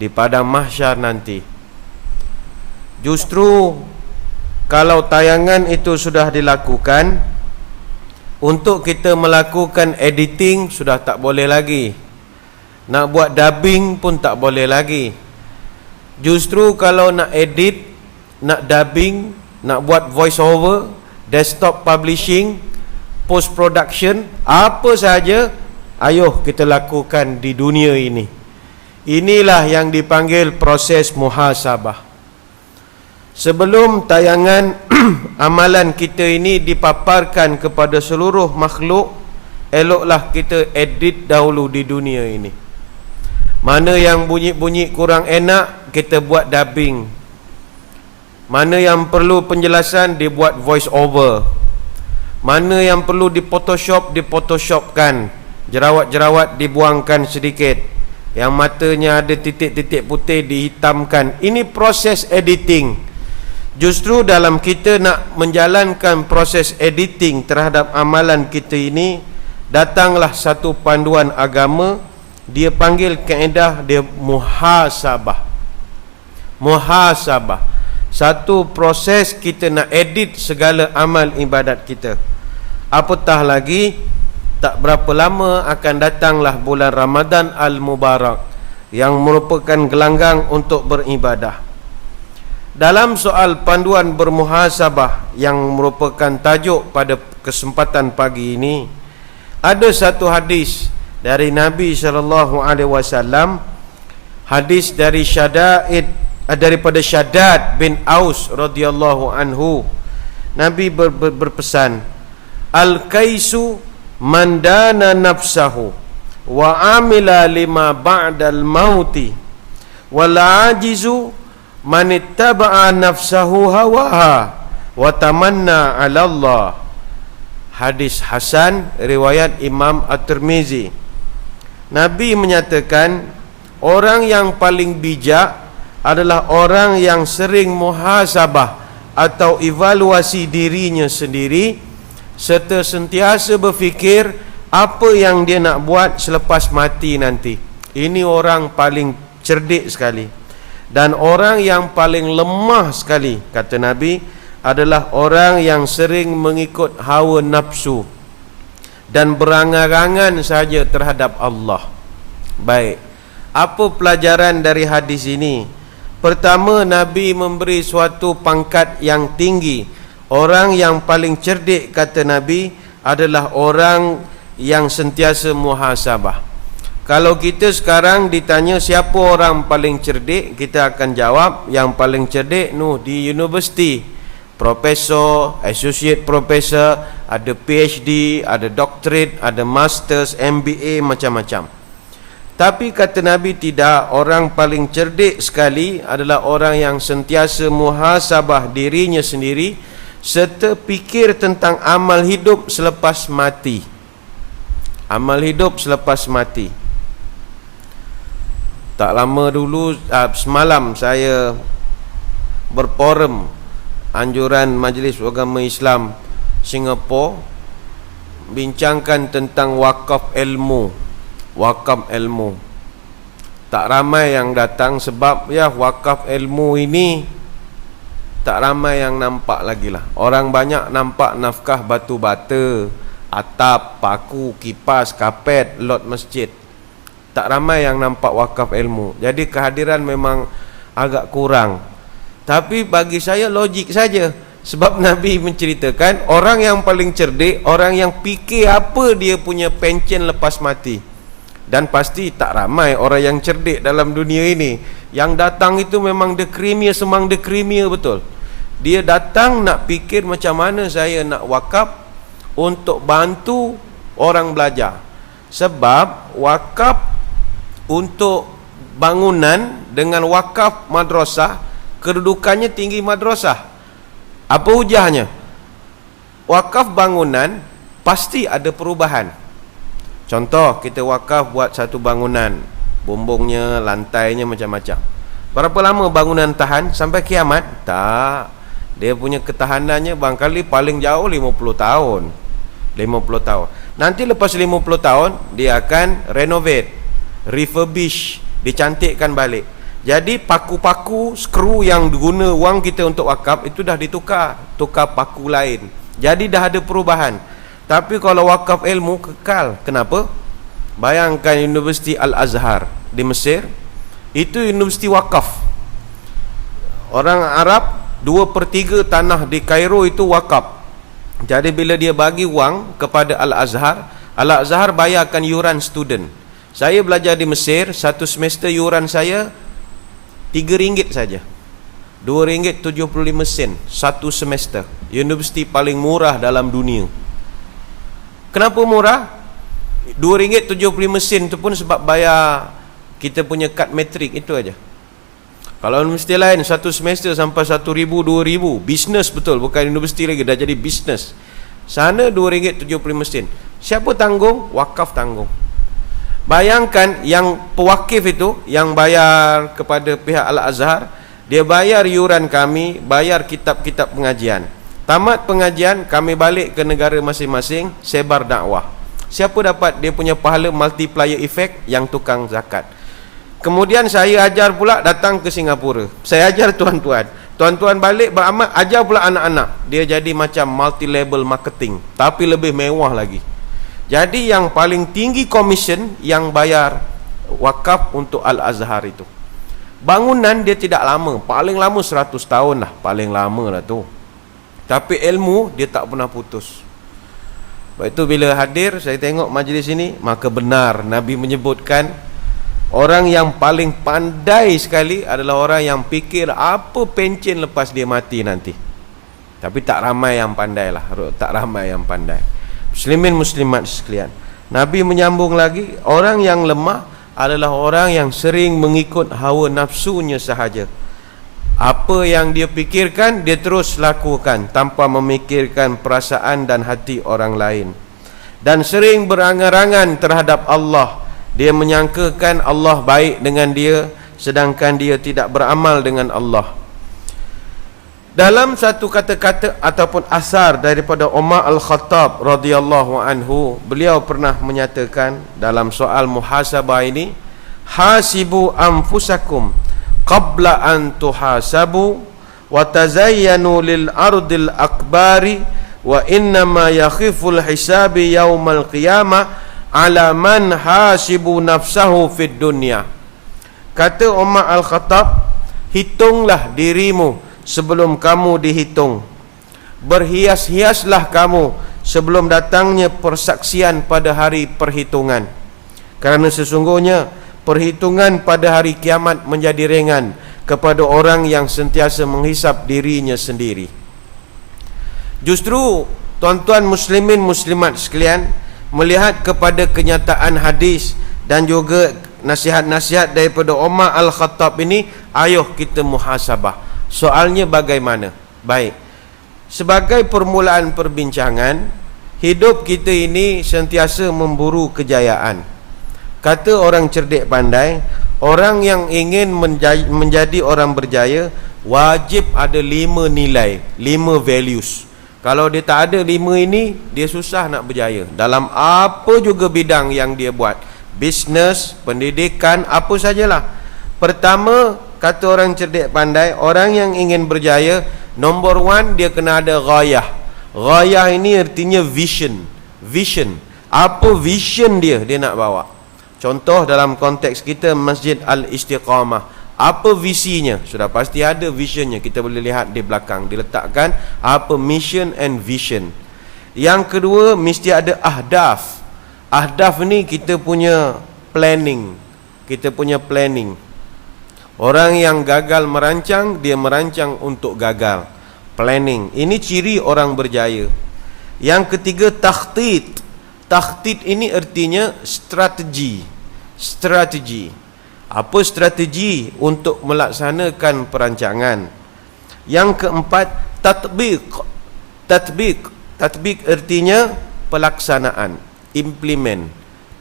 di padang mahsyar nanti. Justru kalau tayangan itu sudah dilakukan, untuk kita melakukan editing sudah tak boleh lagi. Nak buat dubbing pun tak boleh lagi. Justru kalau nak edit, nak dubbing, nak buat voice over, desktop publishing, post production, apa sahaja, ayo kita lakukan di dunia ini. Inilah yang dipanggil proses muhasabah. Sebelum tayangan amalan kita ini dipaparkan kepada seluruh makhluk, eloklah kita edit dahulu di dunia ini. Mana yang bunyi-bunyi kurang enak, kita buat dubbing. Mana yang perlu penjelasan, dibuat voice over. Mana yang perlu di Photoshop, di Photoshopkan. Jerawat-jerawat dibuangkan sedikit. Yang matanya ada titik-titik putih dihitamkan. Ini proses editing. Justru dalam kita nak menjalankan proses editing terhadap amalan kita ini, datanglah satu panduan agama. Dia panggil kaedah dia muhasabah. Muhasabah, satu proses kita nak edit segala amal ibadat kita. Apatah lagi, tak berapa lama akan datanglah bulan Ramadan Al-Mubarak, yang merupakan gelanggang untuk beribadah. Dalam soal panduan bermuhasabah yang merupakan tajuk pada kesempatan pagi ini, ada satu hadis dari Nabi SAW, hadis dari daripada Syaddad bin Aus radhiyallahu anhu. Nabi berpesan, al-kaisu man dana nafsahu wa amila lima ba'dal mauti wal ajizu man ittaba'a nafsahu hawaha wa tamanna 'ala Allah. Hadis hasan riwayat Imam At-Tirmizi. Nabi menyatakan, orang yang paling bijak adalah orang yang sering muhasabah atau evaluasi dirinya sendiri, serta sentiasa berfikir apa yang dia nak buat selepas mati nanti. Ini orang paling cerdik sekali. Dan orang yang paling lemah sekali, kata Nabi, adalah orang yang sering mengikut hawa nafsu dan berangan-angan saja terhadap Allah. Baik, apa pelajaran dari hadis ini? Pertama, Nabi memberi suatu pangkat yang tinggi. Orang yang paling cerdik, kata Nabi, adalah orang yang sentiasa muhasabah. Kalau kita sekarang ditanya siapa orang paling cerdik, kita akan jawab yang paling cerdik di universiti. Profesor, associate professor, ada PhD, ada doctorate, ada masters, MBA, macam-macam. Tapi kata Nabi tidak, orang paling cerdik sekali adalah orang yang sentiasa muhasabah dirinya sendiri, serta fikir tentang amal hidup selepas mati. Amal hidup selepas mati. Tak lama dulu, semalam saya berforum anjuran Majlis Agama Islam Singapura, bincangkan tentang wakaf ilmu. Wakaf ilmu. Tak ramai yang datang sebab wakaf ilmu ini tak ramai yang nampak lagi lah. Orang banyak nampak nafkah batu bata, atap, paku, kipas, kapet, lot masjid. Tak ramai yang nampak wakaf ilmu. Jadi kehadiran memang agak kurang. Tapi bagi saya logik saja. Sebab Nabi menceritakan orang yang paling cerdik, orang yang fikir apa dia punya pencen lepas mati. Dan pasti tak ramai orang yang cerdik dalam dunia ini. Yang datang itu memang the creamier semang the creamier betul. Dia datang nak fikir macam mana saya nak wakaf untuk bantu orang belajar. Sebab wakaf untuk bangunan dengan wakaf madrasah, kedudukannya tinggi madrasah. Apa hujahnya? Wakaf bangunan pasti ada perubahan. Contoh, kita wakaf buat satu bangunan, bumbungnya, lantainya macam-macam. Berapa lama bangunan tahan? Sampai kiamat? Tak. Dia punya ketahanannya barangkali paling jauh 50 tahun. 50 tahun. Nanti lepas 50 tahun dia akan renovate, refurbish, dicantikkan balik. Jadi paku-paku skru yang guna wang kita untuk wakaf itu dah tukar paku lain. Jadi dah ada perubahan. Tapi kalau wakaf ilmu kekal. Kenapa? Bayangkan Universiti Al-Azhar di Mesir, itu universiti wakaf. Orang Arab 2/3 tanah di Kairo itu wakaf. Jadi bila dia bagi wang kepada Al-Azhar, Al-Azhar bayarkan yuran student. Saya belajar di Mesir, satu semester yuran saya RM3 saja. RM2.75 satu semester. Universiti paling murah dalam dunia. Kenapa murah? RM2.75 itu pun sebab bayar kita punya kad metrik itu aja. Kalau universiti lain satu semester sampai RM1,000, RM2,000. Bisnes betul, bukan universiti lagi, dah jadi bisnes. Sana RM2.75. Siapa tanggung? Wakaf tanggung. Bayangkan yang pewakif itu yang bayar kepada pihak Al-Azhar, dia bayar yuran kami, bayar kitab-kitab pengajian. Tamat pengajian, kami balik ke negara masing-masing, sebar dakwah. Siapa dapat dia punya pahala multiplier effect? Yang tukang zakat. Kemudian saya ajar pula, datang ke Singapura. Saya ajar tuan-tuan. Tuan-tuan balik beramal, ajar pula anak-anak. Dia jadi macam multi-level marketing, tapi lebih mewah lagi. Jadi yang paling tinggi commission yang bayar wakaf untuk Al-Azhar itu. Bangunan dia tidak lama, paling lama 100 tahun lah, paling lama lah tu. Tapi ilmu dia tak pernah putus. Sebab itu bila hadir saya tengok majlis ini, maka benar Nabi menyebutkan orang yang paling pandai sekali adalah orang yang fikir apa pencen lepas dia mati nanti. Tapi tak ramai yang pandai lah, tak ramai yang pandai. Muslimin muslimat sekalian, Nabi menyambung lagi, orang yang lemah adalah orang yang sering mengikut hawa nafsunya sahaja. Apa yang dia fikirkan, dia terus lakukan tanpa memikirkan perasaan dan hati orang lain. Dan sering berangan-angan terhadap Allah. Dia menyangkakan Allah baik dengan dia, sedangkan dia tidak beramal dengan Allah. Dalam satu kata-kata ataupun asar daripada Umar Al-Khattab radhiyallahu anhu, beliau pernah menyatakan dalam soal muhasabah ini, hasibu anfusakum qabla an tuhasabu wa tazayyanu lil ardil akbari wa innama yakhiful hisabi yaumal qiyamah ala man hasibu nafsahu fid dunya. Kata Umar Al-Khattab, hitunglah dirimu sebelum kamu dihitung. Berhias-hiaslah kamu sebelum datangnya persaksian pada hari perhitungan. Kerana sesungguhnya perhitungan pada hari kiamat menjadi ringan kepada orang yang sentiasa menghisap dirinya sendiri. Justru tuan-tuan muslimin muslimat sekalian, melihat kepada kenyataan hadis dan juga nasihat-nasihat daripada Umar Al-Khattab ini, ayo kita muhasabah. Soalnya bagaimana? Baik, sebagai permulaan perbincangan, hidup kita ini sentiasa memburu kejayaan. Kata orang cerdik pandai, orang yang ingin menjadi orang berjaya, wajib ada 5 nilai, 5 values. Kalau dia tak ada 5 ini, dia susah nak berjaya dalam apa juga bidang yang dia buat. Bisnes, pendidikan, apa sajalah. Pertama, kata orang cerdik pandai, orang yang ingin berjaya, nombor 1 dia kena ada ghayah. Ghayah ini artinya vision. Vision. Apa vision dia nak bawa? Contoh dalam konteks kita Masjid Al-Istiqamah. Apa visinya? Sudah pasti ada visionnya. Kita boleh lihat di belakang diletakkan apa mission and vision. Yang kedua, mesti ada ahdaf. Ahdaf ni kita punya planning. Kita punya planning. Orang yang gagal merancang, dia merancang untuk gagal. Planning. Ini ciri orang berjaya. Yang ketiga, takhtit. Takhtit ini artinya strategi. Strategi. Apa strategi untuk melaksanakan perancangan? Yang keempat, tatbiq. Tatbiq. Tatbiq artinya pelaksanaan, implement,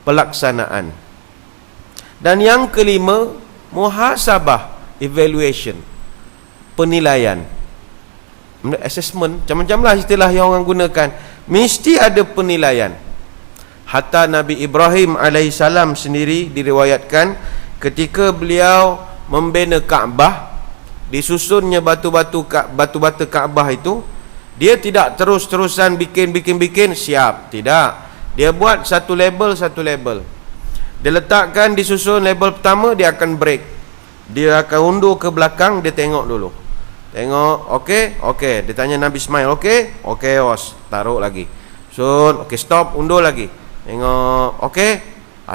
pelaksanaan. Dan yang kelima, muhasabah, evaluation, penilaian, assessment, macam-macam lah istilah yang orang gunakan. Mesti ada penilaian. Hatta Nabi Ibrahim AS sendiri diriwayatkan ketika beliau membina Kaabah, disusunnya batu-batu Kaabah itu, dia tidak terus-terusan bikin siap, tidak. Dia buat satu label. Dia letakkan, disusun label pertama, dia akan break. Dia akan undur ke belakang, dia tengok dulu. Tengok, okey. Dia tanya Nabi Ismail, okey, os, taruh lagi. Sun, okey, stop, undur lagi. Tengok, okey.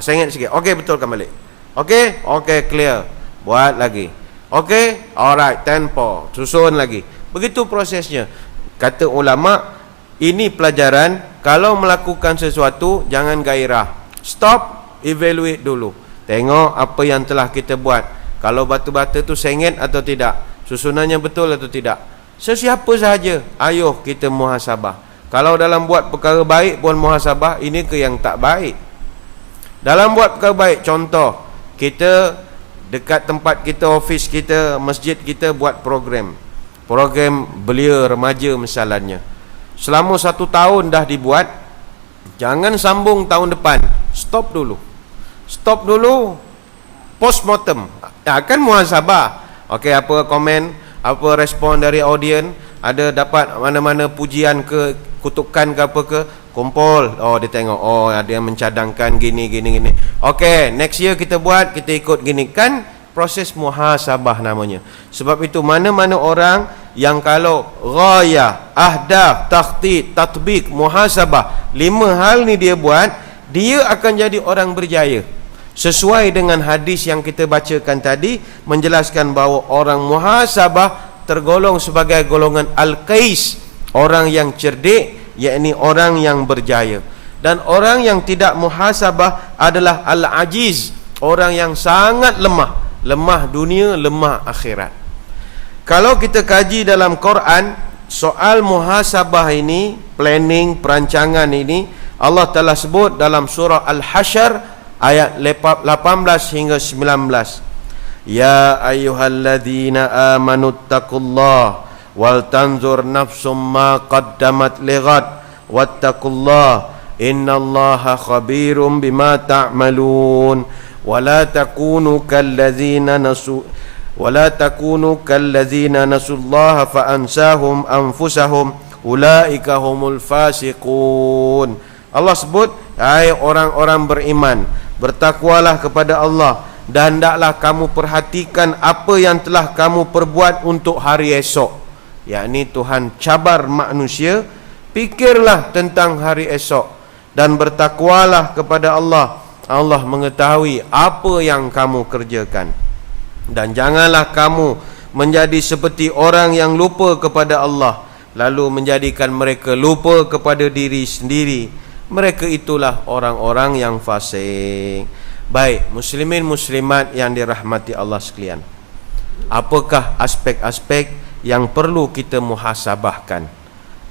Sengit sikit. Okey, betulkan balik. Okey, clear. Buat lagi. Okey, alright, tempo. Susun lagi. Begitu prosesnya. Kata ulama, ini pelajaran, kalau melakukan sesuatu jangan gairah. Stop, evaluate dulu. Tengok apa yang telah kita buat. Kalau batu-bata tu sengit atau tidak, susunannya betul atau tidak. Sesiapa sahaja, ayo kita muhasabah. Kalau dalam buat perkara baik pun muhasabah, ini ke yang tak baik. Dalam buat perkara baik, contoh, kita dekat tempat kita, office kita, masjid kita buat program belia remaja misalnya. Selama 1 tahun dah dibuat, jangan sambung tahun depan. Stop dulu, postmortem. Akan muhasabah. Okey, apa komen, apa respon dari audien, ada dapat mana-mana pujian ke, kutukan ke apa ke, kumpul. Oh, dia tengok, oh ada yang mencadangkan gini. Okey, next year kita buat, kita ikut gini. Kan proses muhasabah namanya. Sebab itu mana-mana orang yang kalau ghayah, ahdaf, takhtit, tatbik, muhasabah, 5 hal ni dia buat, dia akan jadi orang berjaya. Sesuai dengan hadis yang kita bacakan tadi, menjelaskan bahawa orang muhasabah tergolong sebagai golongan al-qais, orang yang cerdik, yakni orang yang berjaya. Dan orang yang tidak muhasabah adalah al-ajiz, orang yang sangat lemah dunia, lemah akhirat. Kalau kita kaji dalam Quran, soal muhasabah ini, planning, perancangan ini, Allah telah sebut dalam surah Al-Hasyr ayat 18 hingga 19. Ya ayyuhalladzina amanu taqullah wal tanzur nafsum ma qaddamat lighad wattaqullah innallaha khabirum bima ta'malun wala takunu kalladzina nasullaha fa ansahum anfusahum ulaika humul fasiqun. Allah sebut, hai orang-orang beriman, bertakwalah kepada Allah dan hendaklah kamu perhatikan apa yang telah kamu perbuat untuk hari esok. Yakni Tuhan cabar manusia, fikirlah tentang hari esok dan bertakwalah kepada Allah. Allah mengetahui apa yang kamu kerjakan. Dan janganlah kamu menjadi seperti orang yang lupa kepada Allah, lalu menjadikan mereka lupa kepada diri sendiri. Mereka itulah orang-orang yang fasik. Baik, muslimin muslimat yang dirahmati Allah sekalian, apakah aspek-aspek yang perlu kita muhasabahkan?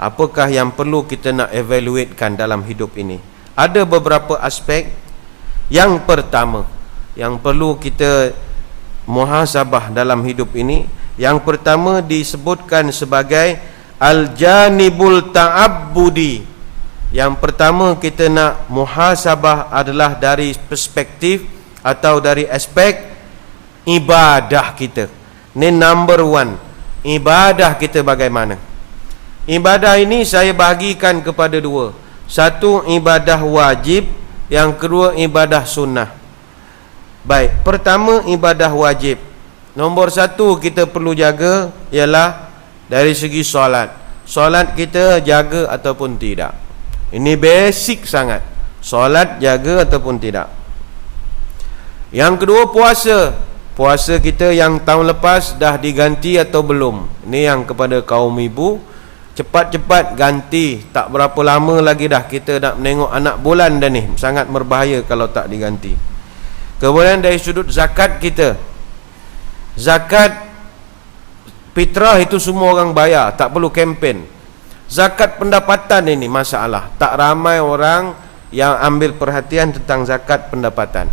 Apakah yang perlu kita nak evaluatekan dalam hidup ini? Ada beberapa aspek. Yang pertama yang perlu kita muhasabah dalam hidup ini, yang pertama disebutkan sebagai al-janibul ta'abbudi. Yang pertama kita nak muhasabah adalah dari perspektif atau dari aspek ibadah kita. Ini number 1. Ibadah kita bagaimana? Ibadah ini saya bahagikan kepada 2. Satu, ibadah wajib. Yang kedua, ibadah sunnah. Baik, pertama ibadah wajib. Nombor 1 kita perlu jaga ialah dari segi solat. Solat kita jaga ataupun tidak. Ini basic sangat. Solat jaga ataupun tidak. Yang kedua, puasa. Puasa kita yang tahun lepas dah diganti atau belum? Ini yang kepada kaum ibu, cepat-cepat ganti. Tak berapa lama lagi dah kita nak menengok anak bulan dah ni. Sangat berbahaya kalau tak diganti. Kemudian dari sudut zakat kita, zakat fitrah itu semua orang bayar, tak perlu kempen. Zakat pendapatan ini masalah. Tak ramai orang yang ambil perhatian tentang zakat pendapatan.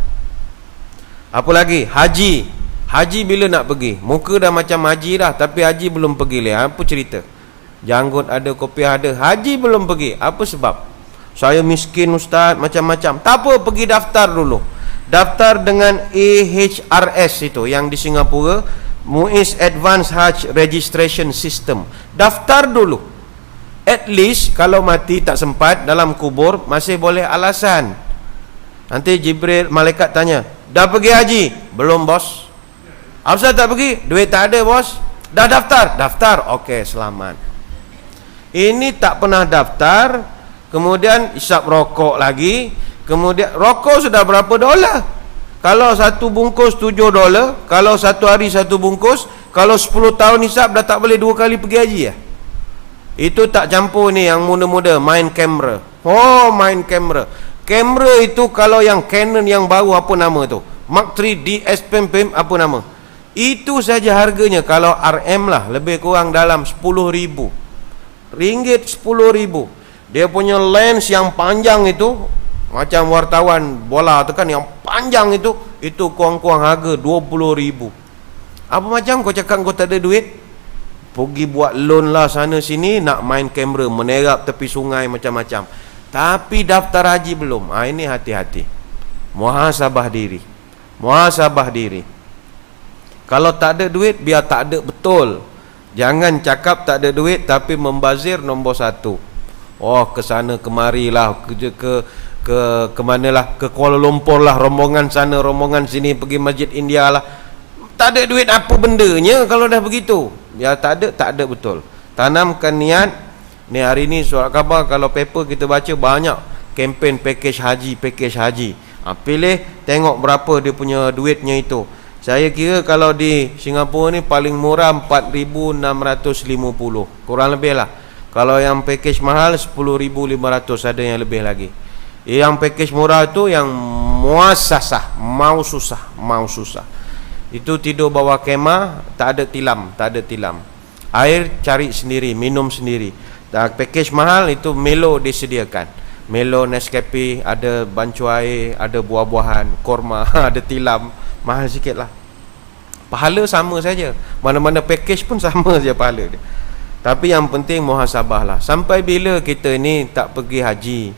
Apa lagi? Haji. Haji bila nak pergi? Muka dah macam haji dah, tapi haji belum pergi leh. Apa cerita? Janggut ada, kopiah ada, haji belum pergi. Apa sebab? Saya miskin ustaz, macam-macam. Tak apa, pergi daftar dulu. Daftar dengan AHRS itu yang di Singapura, MUIS Advanced Hajj Registration System. Daftar dulu. At least kalau mati tak sempat dalam kubur masih boleh alasan. Nanti Jibril malaikat tanya, dah pergi haji? Belum bos. Apasal tak pergi? Duit tak ada bos. Dah daftar? Daftar. Okey, selamat. Ini tak pernah daftar, kemudian isap rokok lagi. Kemudian rokok sudah berapa dolar? Kalau satu bungkus $7, kalau satu hari satu bungkus, kalau 10 tahun hisap dah tak boleh 2 kali pergi haji ya. Itu tak campur ni yang muda-muda main kamera. Oh, main kamera. Kamera itu kalau yang Canon yang baru apa nama tu? Mark 3 DS Pem apa nama? Itu saja harganya kalau RM lah, lebih kurang dalam 10,000 ringgit, 10,000. Dia punya lens yang panjang itu macam wartawan bola tu kan, yang panjang itu kurang-kurang harga 20,000. Apa macam kau cakap kau tak ada duit? Pergi buat loan lah sana sini, nak main kamera, menerap tepi sungai macam-macam. Tapi daftar haji belum. Ini hati-hati. Muhasabah diri. Muhasabah diri. Kalau tak ada duit, biar tak ada betul. Jangan cakap tak ada duit tapi membazir nombor 1. Oh, ke sana kemari lah, ke manalah, ke Kuala Lumpur lah, rombongan sana, rombongan sini, pergi Masjid India lah. Tak ada duit apa bendanya kalau dah begitu. Ya tak ada betul. Tanamkan niat. Ni hari ni surat khabar kalau paper kita baca banyak kempen package haji. Pilih tengok berapa dia punya duitnya itu. Saya kira kalau di Singapura ni paling murah 4,650, kurang lebih lah. Kalau yang package mahal 10,500, ada yang lebih lagi. Yang package murah tu yang muasasah, mau susah. Itu tidur bawah kemah, tak ada tilam. Air cari sendiri, minum sendiri. Dan package mahal itu Melo disediakan. Melo, Nescafe, ada bancu air, ada buah-buahan, korma, ada tilam. Mahal sikit lah. Pahala sama saja. Mana-mana package pun sama saja pahala dia. Tapi yang penting muhasabah lah. Sampai bila kita ni tak pergi haji?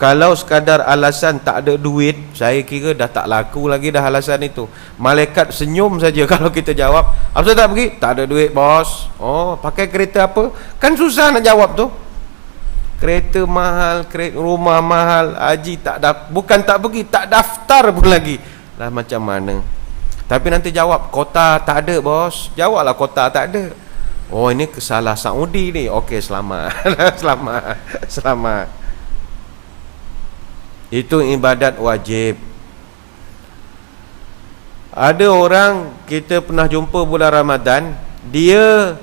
Kalau sekadar alasan tak ada duit, saya kira dah tak laku lagi dah alasan itu. Malaikat senyum saja kalau kita jawab, apa tak pergi? Tak ada duit bos. Oh, pakai kereta apa? Kan susah nak jawab tu. Kereta mahal, rumah mahal, haji bukan tak pergi, tak daftar pun lagi. Lah macam mana? Tapi nanti jawab, kota tak ada bos. Jawablah kota tak ada. Oh, ini kesalah Saudi ni. Okey, selamat. Selamat. Itu ibadat wajib. Ada orang kita pernah jumpa bulan Ramadan, dia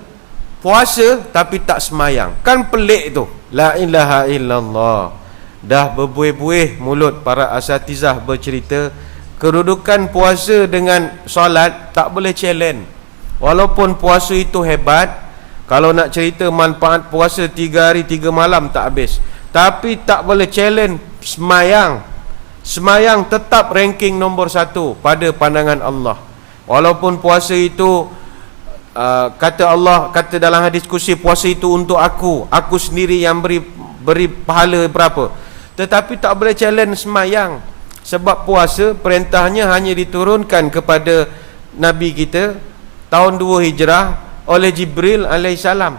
puasa tapi tak semayang. Kan pelik tu. La ilaha illallah. Dah berbuih-buih mulut para asatizah bercerita, kedudukan puasa dengan solat tak boleh challenge. Walaupun puasa itu hebat, kalau nak cerita manfaat puasa 3 hari 3 malam tak habis. Tapi tak boleh challenge Semayang tetap ranking nombor 1 pada pandangan Allah. Walaupun puasa itu kata Allah, kata dalam hadis kursi, puasa itu untuk aku sendiri yang beri pahala berapa. Tetapi tak boleh challenge semayang. Sebab puasa perintahnya hanya diturunkan kepada Nabi kita tahun 2 Hijrah oleh Jibril alaihissalam.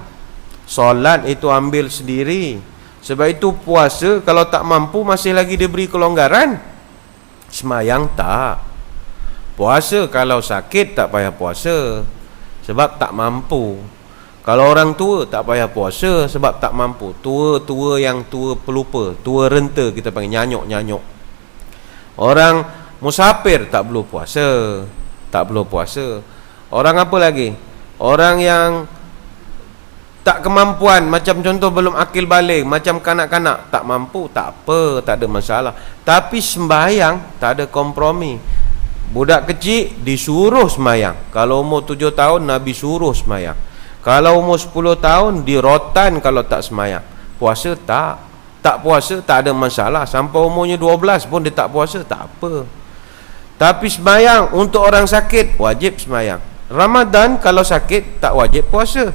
Solat itu ambil sendiri. Sebab itu puasa kalau tak mampu masih lagi diberi kelonggaran. Semayang tak. Puasa kalau sakit tak payah puasa, sebab tak mampu. Kalau orang tua tak payah puasa sebab tak mampu. Tua yang tua pelupa, tua renta kita panggil, nyanyuk. Orang musafir tak perlu puasa. Orang apa lagi? Orang yang tak kemampuan, macam contoh belum akil balik, macam kanak-kanak tak mampu, tak apa, tak ada masalah. Tapi sembahyang tak ada kompromi. Budak kecil disuruh sembahyang. Kalau umur 7 tahun Nabi suruh sembahyang. Kalau umur 10 tahun dirotan kalau tak sembahyang. Puasa tak puasa tak ada masalah. Sampai umurnya 12 pun dia tak puasa, tak apa. Tapi sembahyang untuk orang sakit wajib sembahyang. Ramadan kalau sakit tak wajib puasa.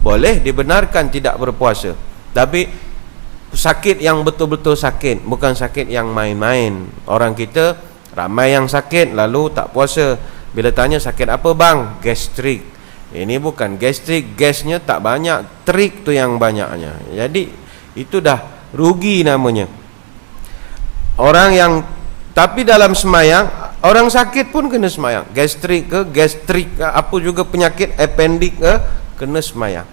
Boleh dibenarkan tidak berpuasa. Tapi sakit yang betul-betul sakit, bukan sakit yang main-main. Orang kita Ramai yang sakit lalu tak puasa. Bila tanya sakit apa bang? Gastrik. Ini bukan gastrik, gasnya tak banyak, trik tu yang banyaknya. Jadi itu dah rugi namanya. Orang yang, tapi dalam semayang, orang sakit pun kena semayang. Gastrik ke, apa juga penyakit, appendix ke, kena semayang.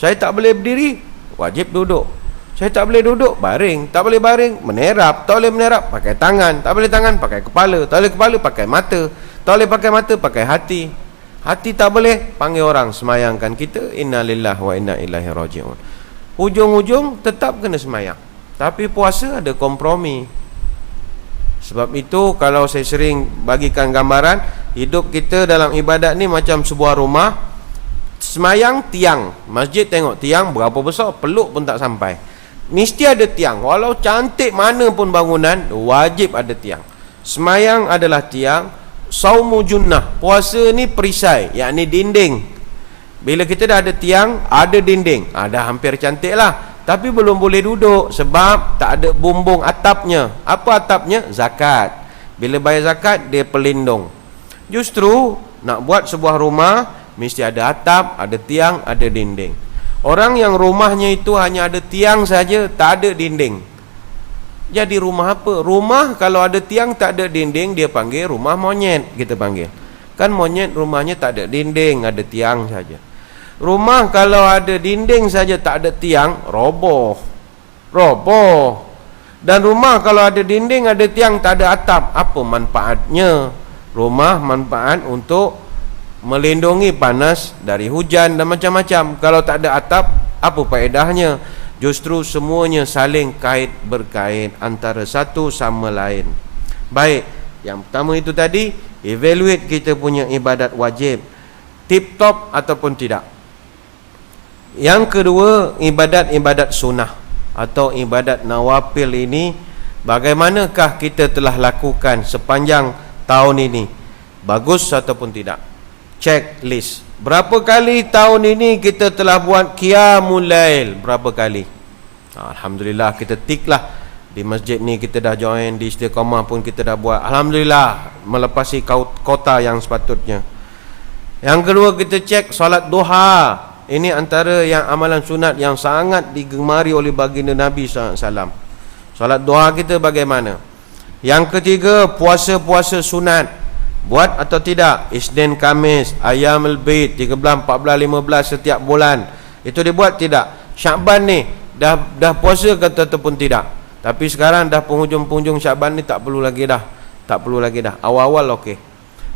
Saya tak boleh berdiri, wajib duduk. Saya tak boleh duduk, baring. Tak boleh baring, menerap. Tak boleh menerap, pakai tangan. Tak boleh tangan, pakai kepala. Tak boleh kepala, pakai mata. Tak boleh pakai mata, pakai hati. Hati tak boleh, panggil orang semayangkan kita. Inna lillahi wa inna ilaihi raji'un. Hujung-hujung tetap kena semayang. Tapi puasa ada kompromi. Sebab itu kalau saya sering bagikan gambaran, hidup kita dalam ibadat ni macam sebuah rumah. Semayang tiang, masjid tengok tiang berapa besar, peluk pun tak sampai. Mesti ada tiang. Walau cantik mana pun bangunan, wajib ada tiang. Semayang adalah tiang. Saumu junnah, puasa ni perisai, yakni dinding. Bila kita dah ada tiang, ada dinding, dah hampir cantik lah. Tapi belum boleh duduk sebab tak ada bumbung atapnya. Apa atapnya? Zakat. Bila bayar zakat, dia pelindung. Justru nak buat sebuah rumah, mesti ada atap, ada tiang, ada dinding. Orang yang rumahnya itu hanya ada tiang saja, tak ada dinding, jadi rumah apa? Rumah kalau ada tiang tak ada dinding, dia panggil rumah monyet, kita panggil. Kan monyet rumahnya tak ada dinding, ada tiang saja. Rumah kalau ada dinding saja tak ada tiang, roboh. Dan rumah kalau ada dinding, ada tiang, tak ada atap, apa manfaatnya? Rumah manfaat untuk melindungi panas dari hujan dan macam-macam. Kalau tak ada atap, apa faedahnya? Justru semuanya saling kait berkait antara satu sama lain. Baik, yang pertama itu tadi, evaluate kita punya ibadat wajib, tip top ataupun tidak. Yang kedua, ibadat-ibadat sunnah atau ibadat nawafil ini, bagaimanakah kita telah lakukan sepanjang tahun ini? Bagus ataupun tidak? Checklist. Berapa kali tahun ini kita telah buat qiyamul lail? Berapa kali? Alhamdulillah, kita tik lah. Di masjid ni kita dah join, di Istiqamah pun kita dah buat. Alhamdulillah, melepasi kota yang sepatutnya. Yang kedua, kita cek solat duha. Ini antara yang amalan sunat yang sangat digemari oleh baginda Nabi SAW. Solat duha kita bagaimana? Yang ketiga, puasa-puasa sunat. Buat atau tidak? Isnin, Kamis, Ayyamul Bid, 13, 14, 15 setiap bulan. Itu dibuat tidak? Syakban ni dah puasa kata ataupun tidak? Tapi sekarang dah penghujung-penghujung Syakban ni tak perlu lagi dah. Awal-awal okey.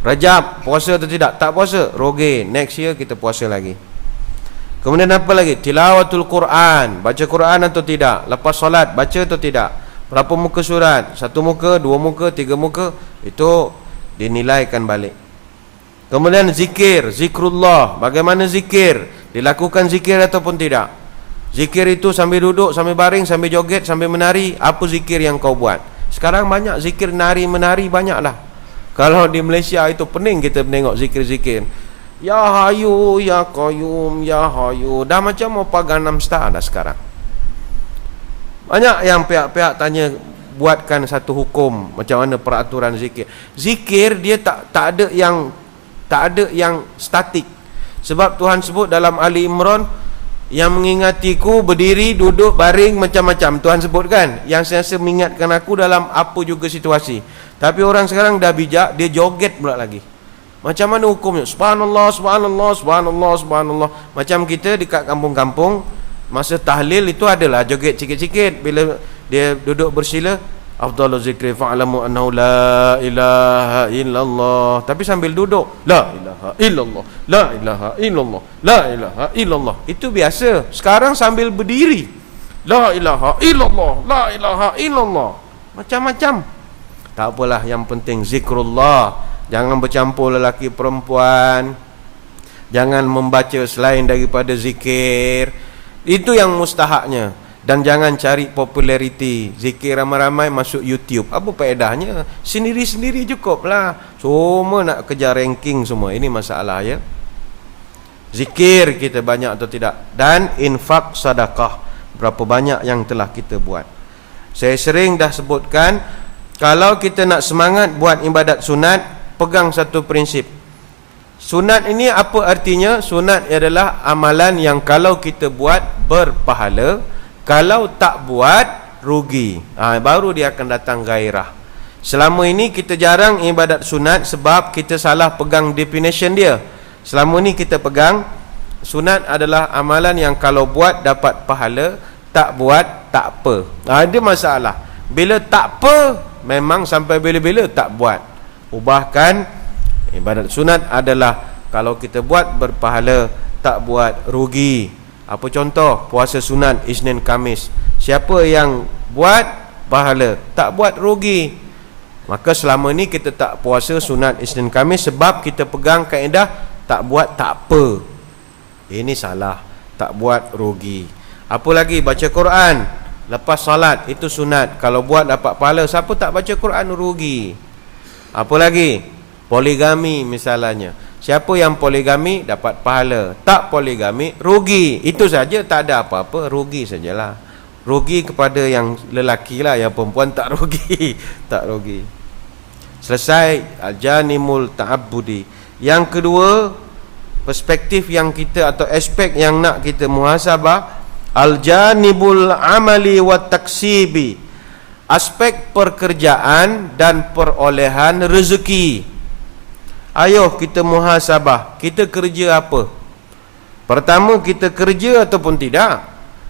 Rajab puasa atau tidak? Tak puasa, roge. Next year kita puasa lagi. Kemudian apa lagi? Tilawatul Quran, baca Quran atau tidak? Lepas solat baca atau tidak? Berapa muka surat? 1 muka, 2 muka, 3 muka? Itu dinilaikan balik. Kemudian zikrullah, bagaimana zikir? Dilakukan zikir ataupun tidak? Zikir itu sambil duduk, sambil baring, sambil joget, sambil menari. Apa zikir yang kau buat? Sekarang banyak zikir nari menari, banyaklah. Kalau di Malaysia itu pening kita menengok zikir-zikir. Ya Hayu, Ya Qayyum, Ya Hayu. Dah macam apa Gangnam Style dah sekarang. Banyak yang pihak-pihak tanya, buatkan satu hukum macam mana peraturan zikir. Zikir dia tak ada yang statik. Sebab Tuhan sebut dalam Ali Imran, yang mengingatiku berdiri, duduk, baring, macam-macam. Tuhan sebut kan, yang sentiasa mengingatkan aku dalam apa juga situasi. Tapi orang sekarang dah bijak, dia joget pula lagi. Macam mana hukumnya? Subhanallah, subhanallah, subhanallah, subhanallah. Macam kita dekat kampung-kampung, masa tahlil itu adalah joget sikit-sikit. Bila dia duduk bersila, afdalul zikri fa'lamu annahu la ilaha illallah. Tapi sambil duduk, la ilaha illallah, la ilaha illallah, la ilaha illallah. Itu biasa. Sekarang sambil berdiri, la ilaha illallah, la ilaha illallah. Macam-macam. Tak apalah, yang penting zikrullah. Jangan bercampur lelaki perempuan. Jangan membaca selain daripada zikir. Itu yang mustahaknya. Dan jangan cari populariti. Zikir ramai-ramai masuk YouTube. Apa faedahnya? Sendiri-sendiri cukup lah. Cuma nak kejar ranking semua. Ini masalah ya. Zikir kita banyak atau tidak. Dan infak sedekah. Berapa banyak yang telah kita buat. Saya sering dah sebutkan, Kalau kita nak semangat buat ibadat sunat, pegang satu prinsip. Sunat ini apa artinya? Sunat adalah amalan yang kalau kita buat berpahala, kalau tak buat rugi. Baru dia akan datang gairah. Selama ini kita jarang ibadat sunat sebab kita salah pegang definition dia. Selama ni kita pegang sunat adalah amalan yang kalau buat dapat pahala, tak buat tak apa. Ada masalah. Bila tak apa, memang sampai bila-bila tak buat. Ubahkan ibadat sunat adalah kalau kita buat berpahala, tak buat rugi. Apa contoh? Puasa sunat Isnin Khamis. Siapa yang buat pahala, tak buat rugi. Maka selama ni kita tak puasa sunat Isnin Khamis sebab kita pegang kaedah tak buat tak apa. Ini salah. Tak buat rugi. Apa lagi? Baca Quran lepas salat, itu sunat. Kalau buat dapat pahala. Siapa tak baca Quran rugi. Apa lagi? Poligami misalnya. Siapa yang poligami dapat pahala, tak poligami rugi. Itu saja, tak ada apa-apa, rugi sajalah. Rugi kepada yang lelaki lah, yang perempuan tak rugi. Tak rugi. Selesai al-janimul ta'abbudi. Yang kedua, perspektif yang kita atau aspek yang nak kita muhasabah, al-janibul amali wa taksibi, aspek pekerjaan dan perolehan rezeki. Ayo kita muhasabah, kita kerja apa? Pertama, kita kerja ataupun tidak.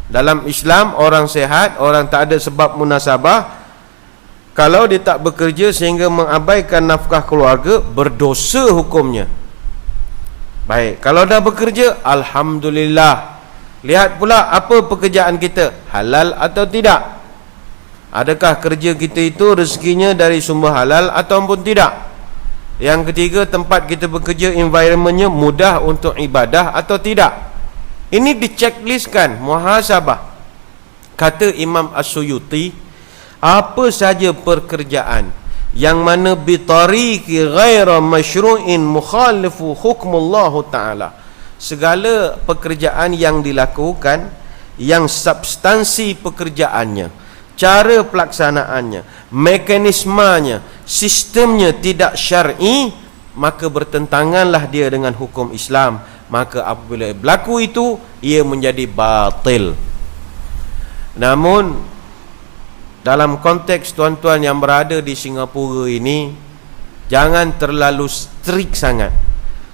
Dalam Islam, orang sehat, orang tak ada sebab munasabah, kalau dia tak bekerja sehingga mengabaikan nafkah keluarga, berdosa hukumnya. Baik, kalau dah bekerja, alhamdulillah. Lihat pula apa pekerjaan kita, halal atau tidak. Adakah kerja kita itu rezekinya dari sumber halal ataupun tidak. Yang ketiga, tempat kita bekerja, environmentnya mudah untuk ibadah atau tidak. Ini dicecklistkan, muhasabah. Kata Imam As-Suyuti, apa saja pekerjaan yang mana bitariqi ghaira masyru'in mukhalifu hukmullah ta'ala, segala pekerjaan yang dilakukan yang substansi pekerjaannya, cara pelaksanaannya, mekanismenya, sistemnya tidak syar'i, maka bertentanganlah dia dengan hukum Islam. Maka apabila berlaku itu, ia menjadi batil. Namun dalam konteks tuan-tuan yang berada di Singapura ini, jangan terlalu strict sangat.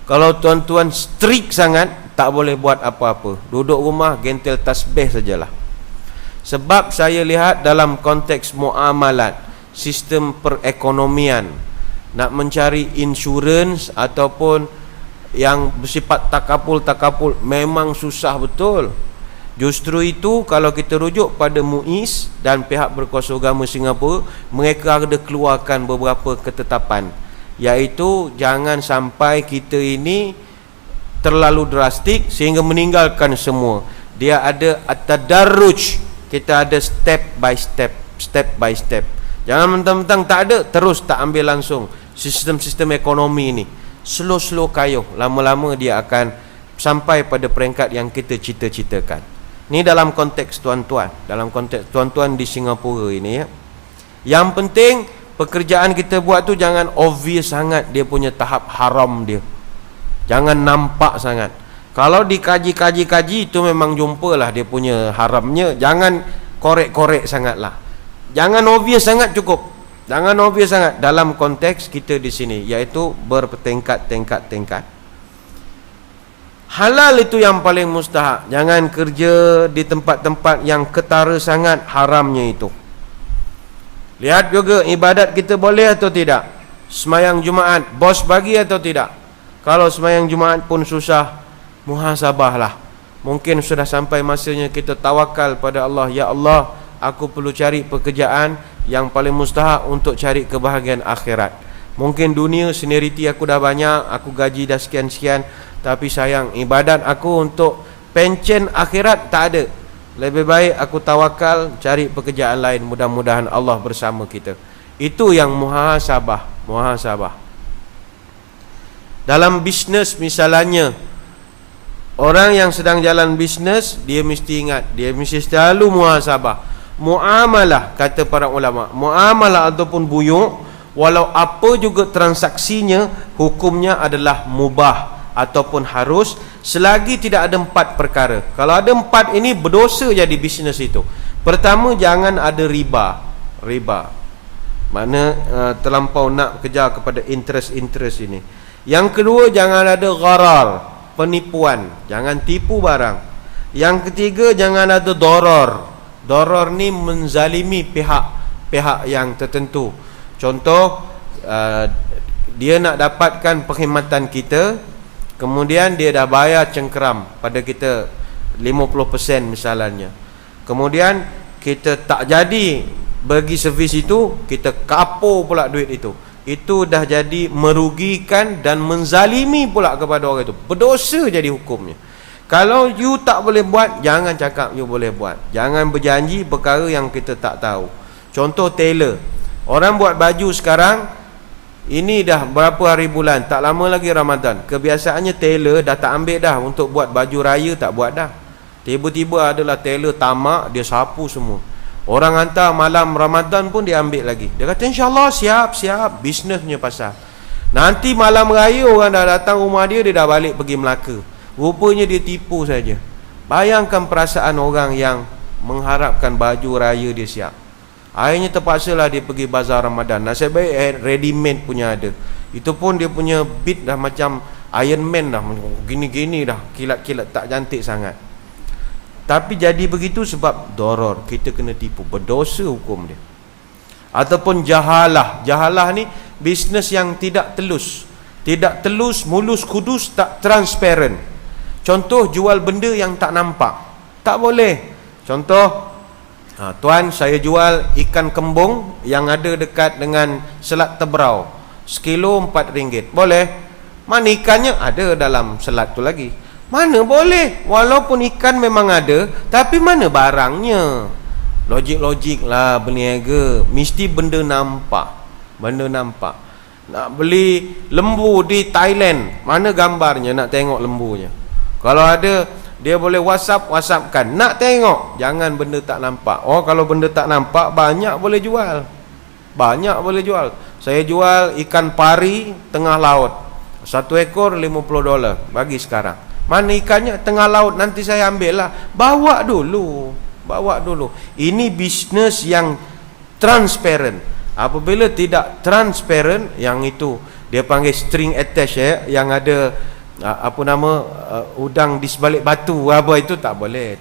Kalau tuan-tuan strict sangat, tak boleh buat apa-apa. Duduk rumah gentel tasbih sajalah. Sebab saya lihat dalam konteks muamalat, sistem perekonomian, nak mencari insurans ataupun yang bersifat takapul memang susah betul. Justru itu, kalau kita rujuk pada MUIS dan pihak berkuasa agama Singapura, mereka ada keluarkan beberapa ketetapan, iaitu jangan sampai kita ini terlalu drastik sehingga meninggalkan semua. Dia ada at-tadarruj, kita ada step by step. Jangan mentang-mentang tak ada, terus tak ambil langsung. Sistem-sistem ekonomi ini slow kayuh, lama-lama dia akan sampai pada peringkat yang kita cita-citakan. Ini dalam konteks tuan-tuan, dalam konteks tuan-tuan di Singapura ini ya. Yang penting pekerjaan kita buat tu jangan obvious sangat dia punya tahap haram dia. Jangan nampak sangat. Kalau dikaji itu memang jumpalah dia punya haramnya. Jangan korek-korek sangatlah. Jangan obvious sangat cukup. Jangan obvious sangat dalam konteks kita di sini, iaitu bertingkat-tingkat. Halal itu yang paling mustahak. Jangan kerja di tempat-tempat yang ketara sangat haramnya itu. Lihat juga ibadat kita boleh atau tidak. Semayang Jumaat, bos bagi atau tidak. Kalau semayang Jumaat pun susah, muhasabahlah. Mungkin sudah sampai masanya kita tawakal pada Allah. Ya Allah, aku perlu cari pekerjaan yang paling mustahak untuk cari kebahagiaan akhirat. Mungkin dunia senioriti aku dah banyak, aku gaji dah sekian-sekian, tapi sayang ibadat aku untuk pencen akhirat tak ada. Lebih baik aku tawakal cari pekerjaan lain, mudah-mudahan Allah bersama kita. Itu yang muhasabah. Dalam bisnes misalnya, orang yang sedang jalan bisnes, dia mesti ingat, dia mesti selalu muhasabah. Muamalah, kata para ulama, muamalah ataupun buyuk, walau apa juga transaksinya, hukumnya adalah mubah ataupun harus, selagi tidak ada 4 perkara. Kalau ada 4 ini, berdosa jadi bisnes itu. Pertama, jangan ada riba. Mana terlampau nak kejar kepada interest ini. Yang kedua, jangan ada gharar, penipuan, jangan tipu barang. Yang ketiga, jangan ada doror. Doror ni menzalimi pihak yang tertentu. Contoh, dia nak dapatkan perkhidmatan kita, kemudian dia dah bayar cengkeram pada kita 50% misalnya. Kemudian kita tak jadi bagi servis itu, kita kapur pula duit itu. Itu dah jadi merugikan dan menzalimi pula kepada orang itu. Berdosa jadi hukumnya. Kalau you tak boleh buat, jangan cakap you boleh buat. Jangan berjanji perkara yang kita tak tahu. Contoh tailor. Orang buat baju sekarang, ini dah berapa hari bulan, tak lama lagi Ramadan. Kebiasaannya tailor dah tak ambil dah untuk buat baju raya, tak buat dah. Tiba-tiba adalah tailor tamak, dia sapu semua. Orang hantar malam Ramadan pun dia ambil lagi. Dia kata insyaAllah siap, bisnesnya pasal. Nanti malam raya orang dah datang rumah dia, dia dah balik pergi Melaka. Rupanya dia tipu saja. Bayangkan perasaan orang yang mengharapkan baju raya dia siap. Akhirnya terpaksalah dia pergi bazar Ramadan. Nasib baik ready made punya ada. Itu pun dia punya beat dah macam Iron Man dah, gini-gini dah, kilat-kilat, tak cantik sangat. Tapi jadi begitu sebab doror, kita kena tipu, berdosa hukum dia. Ataupun jahalah. Jahalah ni bisnes yang tidak telus, mulus kudus, tak transparent. Contoh, jual benda yang tak nampak, tak boleh. Contoh, tuan, saya jual ikan kembung yang ada dekat dengan Selat Tebrau, sekilo RM4. Boleh? Mana ikannya? Ada dalam selat tu lagi. Mana boleh? Walaupun ikan memang ada, tapi mana barangnya? Logik lah berniaga, mesti benda nampak. Nak beli lembu di Thailand, mana gambarnya? Nak tengok lembunya. Kalau ada, dia boleh whatsappkan. Nak tengok, jangan benda tak nampak. Oh, kalau benda tak nampak, banyak boleh jual. Saya jual ikan pari tengah laut, 1 ekor $50. Bagi sekarang. Mana ikannya? Tengah laut, nanti saya ambil lah. Bawa dulu. Ini bisnes yang transparent. Apabila tidak transparent, yang itu dia panggil string attach, yang ada udang di sebalik batu, apa itu tak boleh.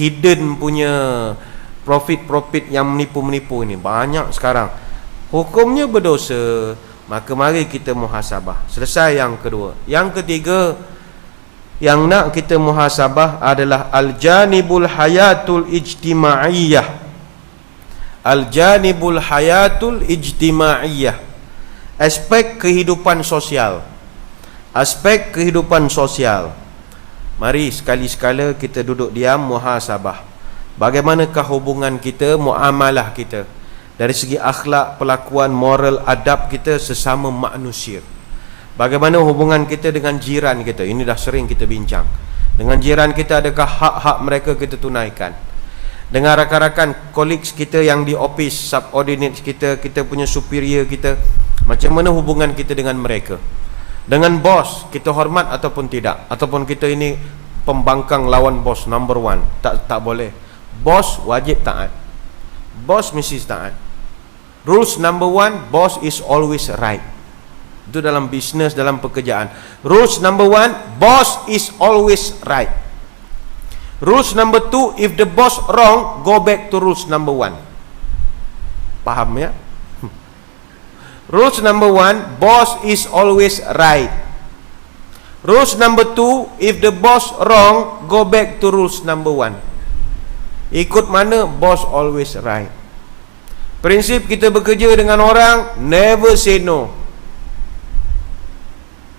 Hidden punya profit yang menipu ini banyak sekarang. Hukumnya berdosa. Maka mari kita muhasabah. Selesai yang kedua. Yang ketiga yang nak kita muhasabah adalah al-janibul hayatul ijtimaiyah. Al-janibul hayatul ijtimaiyah, aspek kehidupan sosial. Mari sekali-sekala kita duduk diam muhasabah. Bagaimanakah hubungan kita, muamalah kita dari segi akhlak, perlakuan, moral, adab kita sesama manusia. Bagaimana hubungan kita dengan jiran kita? Ini dah sering kita bincang. Dengan jiran kita, adakah hak-hak mereka kita tunaikan? Dengan rakan-rakan, colleagues kita yang di office, subordinates kita, kita punya superior kita, macam mana hubungan kita dengan mereka? Dengan bos, kita hormat ataupun tidak? Ataupun kita ini pembangkang lawan bos number 1? Tak boleh. Bos wajib taat. Bos mesti taat. Rules number 1, boss is always right. Itu dalam bisnes, dalam pekerjaan. Rules number 1, boss is always right. Rules number 2, if the boss wrong, go back to rules number 1. Faham ya? Rules number 1, boss is always right. Rules number 2, if the boss wrong, go back to rules number 1. Ikut mana? Boss always right. Prinsip kita bekerja dengan orang, never say no.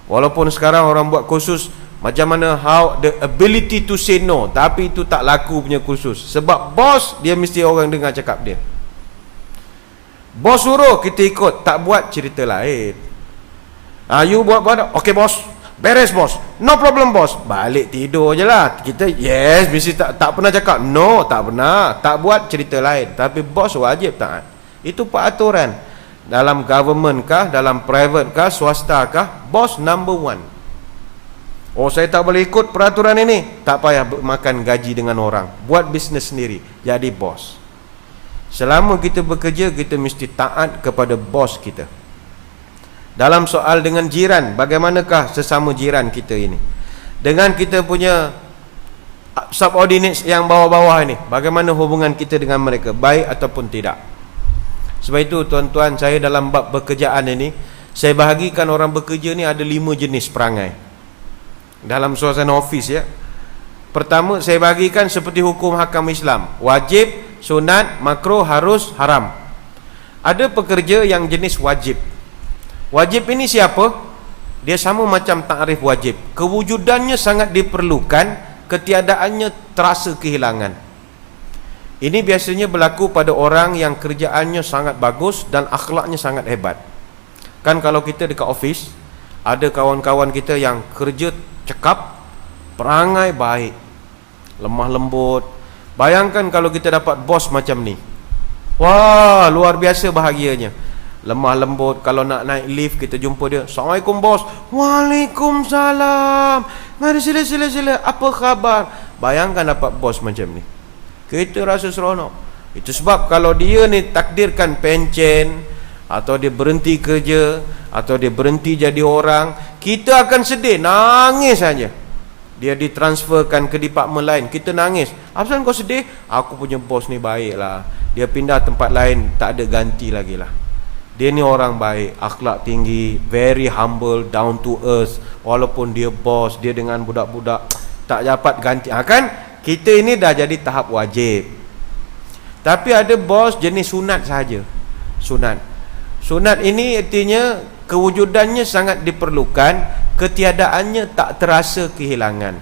Walaupun sekarang orang buat kursus macam mana how the ability to say no, tapi itu tak laku punya kursus. Sebab bos, dia mesti orang dengar cakap dia. Bos suruh kita ikut, tak buat cerita lain. You buat, okey bos, beres bos, no problem bos, balik tidur je lah. Kita yes, mesti tak pernah cakap no, tak pernah, tak buat cerita lain. Tapi bos wajib taat. Itu peraturan. Dalam government kah, dalam private kah, swasta kah, bos number one. Oh, saya tak boleh ikut peraturan ini, tak payah makan gaji dengan orang, buat bisnes sendiri, jadi bos. Selama kita bekerja, kita mesti taat kepada bos kita. Dalam soal dengan jiran, bagaimanakah sesama jiran kita ini? Dengan kita punya subordinates yang bawah-bawah ini, bagaimana hubungan kita dengan mereka, baik ataupun tidak? Sebab itu tuan-tuan, saya dalam bab pekerjaan ini, saya bahagikan orang bekerja ni ada 5 jenis perangai. Dalam suasana office ya. Pertama, saya bahagikan seperti hukum hakam Islam, wajib, sunat, makruh, harus, haram. Ada pekerja yang jenis wajib. Wajib ini siapa? Dia sama macam takrif wajib, kewujudannya sangat diperlukan, ketiadaannya terasa kehilangan. Ini biasanya berlaku pada orang yang kerjaannya sangat bagus dan akhlaknya sangat hebat. Kan kalau kita dekat office, ada kawan-kawan kita yang kerja cekap, perangai baik, lemah lembut. Bayangkan kalau kita dapat bos macam ni, wah, luar biasa bahagianya. Lemah lembut, kalau nak naik lift kita jumpa dia, Assalamualaikum bos. Waalaikumsalam. Mari sila, apa khabar? Bayangkan dapat bos macam ni, kita rasa seronok. Itu sebab kalau dia ni takdirkan pencen, atau dia berhenti kerja, atau dia berhenti jadi orang, kita akan sedih, nangis saja. Dia ditransferkan ke departmen lain, kita nangis. Apa kau sedih? Aku punya bos ni baik lah, dia pindah tempat lain, tak ada ganti lagi lah. Dia ni orang baik, akhlak tinggi, very humble, down to earth. Walaupun dia bos, dia dengan budak-budak tak dapat ganti. Kan kita ini dah jadi tahap wajib. Tapi ada bos jenis sunat saja. Sunat ini artinya kewujudannya sangat diperlukan, ketiadaannya tak terasa kehilangan.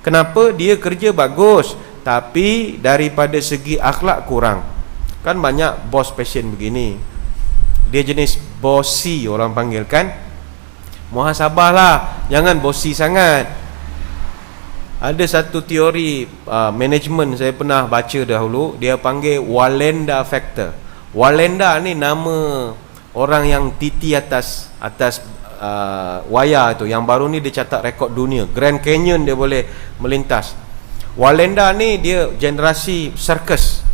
Kenapa? Dia kerja bagus, tapi daripada segi akhlak kurang. Kan banyak bos passion begini, dia jenis bossy, orang panggil kan. Muhasabahlah, jangan bossy sangat. Ada satu teori management saya pernah baca dahulu, dia panggil Walenda Factor. Walenda ni nama orang yang titi atas wayar tu, yang baru ni dia catat rekod dunia, Grand Canyon dia boleh melintas. Walenda ni dia generasi circus.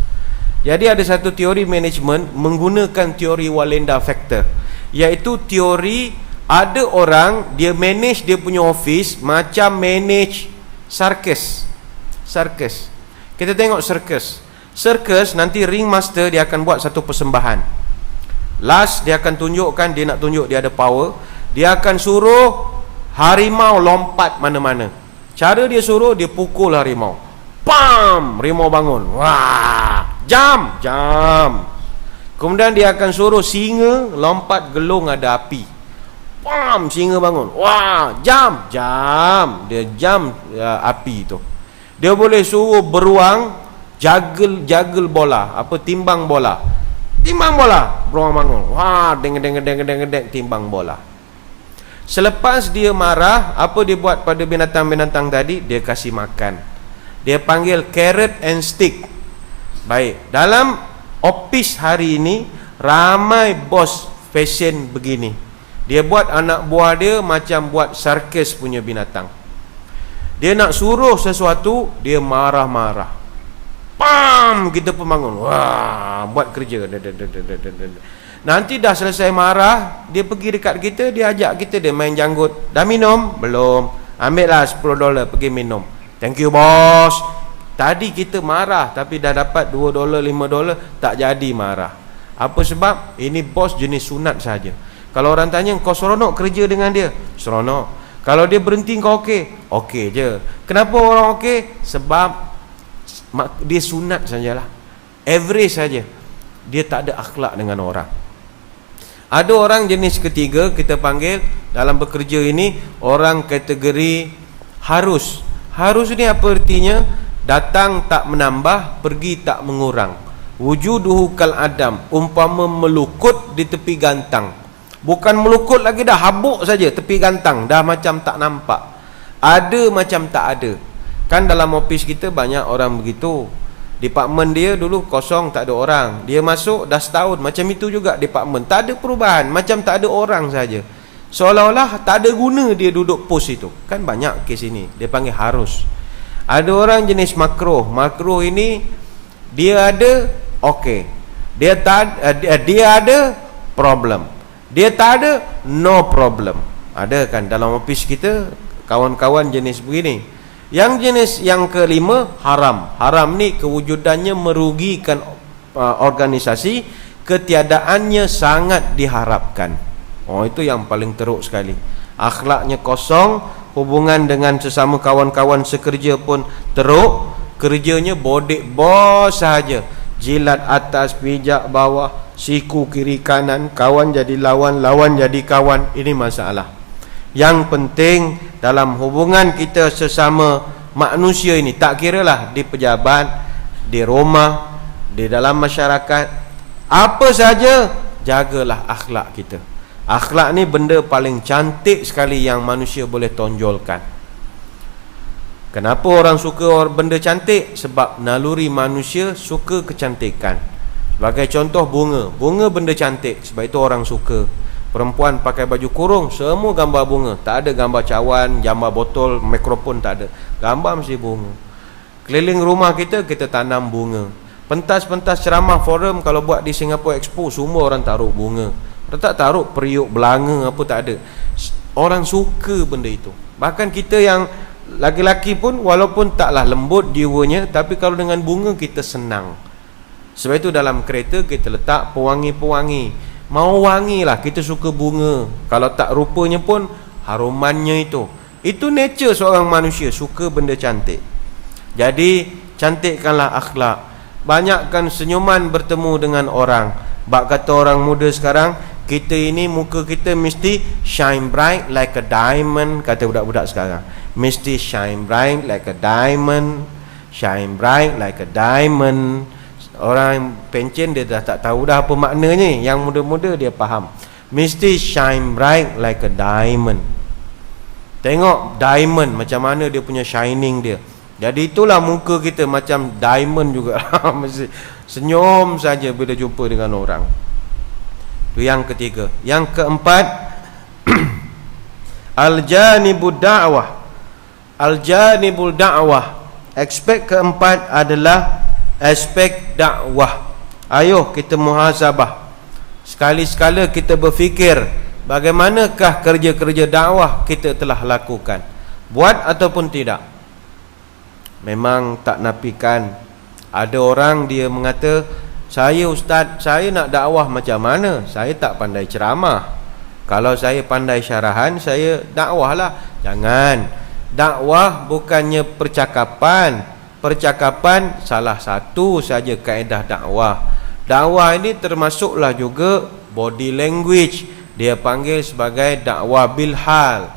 Jadi ada satu teori management menggunakan teori Walenda Factor, iaitu teori ada orang dia manage dia punya office macam manage circus. Kita tengok circus nanti ringmaster dia akan buat satu persembahan. Last dia akan tunjukkan, dia nak tunjuk dia ada power. Dia akan suruh harimau lompat mana-mana. Cara dia suruh, dia pukul harimau. Pam! Harimau bangun. Wah! Jam. Kemudian dia akan suruh singa lompat gelung ada api. Pam! Singa bangun. Wah! Jam. Dia jam api tu. Dia boleh suruh beruang jagel bola, timbang bola. Beruang bangun. Wah, deng timbang bola. Selepas dia marah, apa dia buat pada binatang-binatang tadi? Dia kasih makan. Dia panggil carrot and stick. Baik, dalam office hari ini ramai bos fashion begini. Dia buat anak buah dia macam buat circus punya binatang. Dia nak suruh sesuatu, dia marah-marah. Pam! Kita pun bangun. Wah, buat kerja. Nanti dah selesai marah, dia pergi dekat kita, dia ajak kita, dia main janggut. Dah minum? Belum. Ambillah $10, pergi minum. Thank you bos. Tadi kita marah, tapi dah dapat $2, $5, tak jadi marah. Apa sebab? Ini bos jenis sunat saja. Kalau orang tanya, kau seronok kerja dengan dia? Seronok. Kalau dia berhenti, kau okey? Okey je. Kenapa orang okey? Sebab dia sunat sajalah, average saja. Dia tak ada akhlak dengan orang. Ada orang jenis ketiga, kita panggil dalam bekerja ini orang kategori harus. Harus ni apa artinya? Datang tak menambah, pergi tak mengurang. Wujuduhu kal adam, umpama melukut di tepi gantang. Bukan melukut lagi dah, habuk saja tepi gantang, dah macam tak nampak. Ada macam tak ada. Kan dalam office kita banyak orang begitu. Department dia dulu kosong, tak ada orang. Dia masuk dah setahun, macam itu juga department. Tak ada perubahan, macam tak ada orang saja. Seolah-olah tak ada guna dia duduk pos itu. Kan banyak kes ini, dia panggil harus. Ada orang jenis makruh. Makruh ini dia ada, okey. Dia ada, problem. Dia tak ada, no problem. Ada kan dalam office kita kawan-kawan jenis begini. Yang jenis yang kelima, haram. Haram ni kewujudannya merugikan organisasi, ketiadaannya sangat diharapkan. Oh, itu yang paling teruk sekali. Akhlaknya kosong, hubungan dengan sesama kawan-kawan sekerja pun teruk, kerjanya bodek bos saja. Jilat atas, pijak bawah, siku kiri kanan, kawan jadi lawan, lawan jadi kawan. Ini masalah. Yang penting dalam hubungan kita sesama manusia ini, tak kiralah di pejabat, di rumah, di dalam masyarakat, apa saja, jagalah akhlak kita. Akhlak ni benda paling cantik sekali yang manusia boleh tonjolkan. Kenapa orang suka benda cantik? Sebab naluri manusia suka kecantikan. Sebagai contoh, bunga. Bunga benda cantik, sebab itu orang suka. Perempuan pakai baju kurung, semua gambar bunga. Tak ada gambar cawan, gambar botol, mikrofon, tak ada. Gambar mesti bunga. Keliling rumah kita, kita tanam bunga. Pentas-pentas ceramah forum, kalau buat di Singapore Expo, semua orang taruh bunga. Orang tak taruh periuk belanga apa, tak ada. Orang suka benda itu. Bahkan kita yang laki-laki pun, walaupun taklah lembut jiwanya, tapi kalau dengan bunga kita senang. Sebab itu dalam kereta kita letak pewangi-pewangi. Mau wangi lah, kita suka bunga. Kalau tak rupanya pun harumannya itu. Itu nature seorang manusia, suka benda cantik. Jadi cantikkanlah akhlak. Banyakkan senyuman bertemu dengan orang. Bak kata orang muda sekarang, kita ini muka kita mesti shine bright like a diamond. Kata budak-budak sekarang, mesti shine bright like a diamond. Shine bright like a diamond. Orang pencen dia dah tak tahu dah apa maknanya. Yang muda-muda dia faham. Mesti shine bright like a diamond. Tengok diamond macam mana dia punya shining dia. Jadi itulah muka kita macam diamond juga. Mesti senyum saja bila jumpa dengan orang. Itu yang ketiga. Yang keempat, al-janibud da'wah. Al-janibul da'wah. Aspek keempat adalah aspek dakwah. Ayo kita muhasabah. Sekali-sekala kita berfikir, bagaimanakah kerja-kerja dakwah kita telah lakukan, buat ataupun tidak. Memang tak nafikan, ada orang dia mengata, saya ustaz, saya nak dakwah macam mana? Saya tak pandai ceramah. Kalau saya pandai syarahan, saya dakwahlah. Jangan. Dakwah bukannya percakapan. Percakapan salah satu saja kaedah dakwah. Dakwah ini termasuklah juga body language. Dia panggil sebagai dakwah bilhal.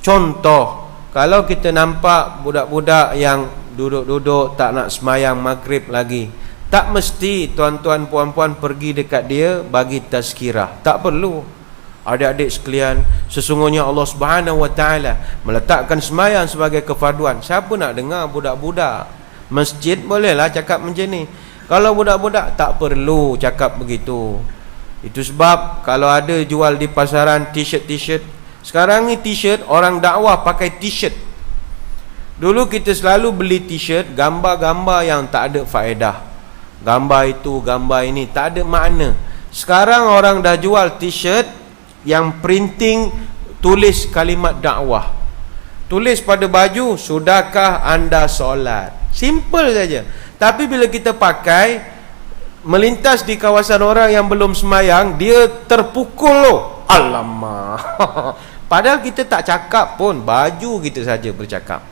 Contoh, kalau kita nampak budak-budak yang duduk-duduk tak nak semayang maghrib lagi, tak mesti tuan-tuan puan-puan pergi dekat dia bagi tazkirah. Tak perlu. Adik-adik sekalian, sesungguhnya Allah Subhanahu wa taala meletakkan semayang sebagai kefarduan. Siapa nak dengar budak-budak? Masjid bolehlah cakap macam ni. Kalau budak-budak tak perlu cakap begitu. Itu sebab kalau ada jual di pasaran t-shirt. Sekarang ni t-shirt, orang dakwah pakai t-shirt. Dulu kita selalu beli t-shirt gambar-gambar yang tak ada faedah. Gambar itu, gambar ini, tak ada makna. Sekarang orang dah jual t-shirt yang printing tulis kalimat dakwah. Tulis pada baju, sudahkah anda solat? Simple saja. Tapi bila kita pakai, melintas di kawasan orang yang belum semayang, dia terpukul loh. Alamak. Padahal kita tak cakap pun, baju kita saja bercakap.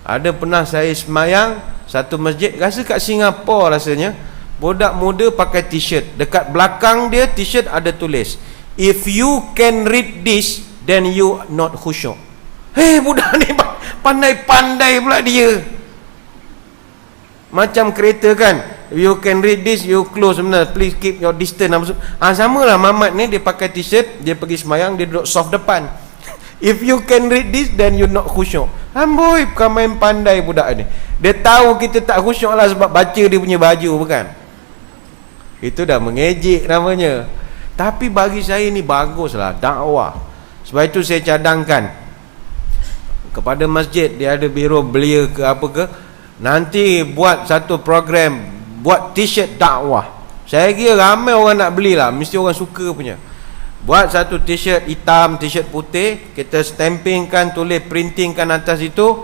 Ada pernah saya semayang satu masjid, rasa kat Singapura rasanya, budak muda pakai t-shirt. Dekat belakang dia t-shirt ada tulis, if you can read this, then you not khusyuk. Budak ni pandai-pandai pula dia. Macam kereta kan, you can read this, you close sebenarnya, please keep your distance. Sama lah Mamat ni, dia pakai t-shirt, dia pergi sembahyang, dia duduk soft depan. If you can read this, then you not khusyuk. Amboi, bukan main pandai budak ni. Dia tahu kita tak khusyuk lah sebab baca dia punya baju, bukan? Itu dah mengejek namanya. Tapi bagi saya ni baguslah dakwah. Sebab itu saya cadangkan kepada masjid, dia ada biro belia ke apa ke, nanti buat satu program, buat t-shirt dakwah. Saya kira ramai orang nak belilah, mesti orang suka punya. Buat satu t-shirt hitam, t-shirt putih, kita stampingkan, tulis, printingkan atas itu.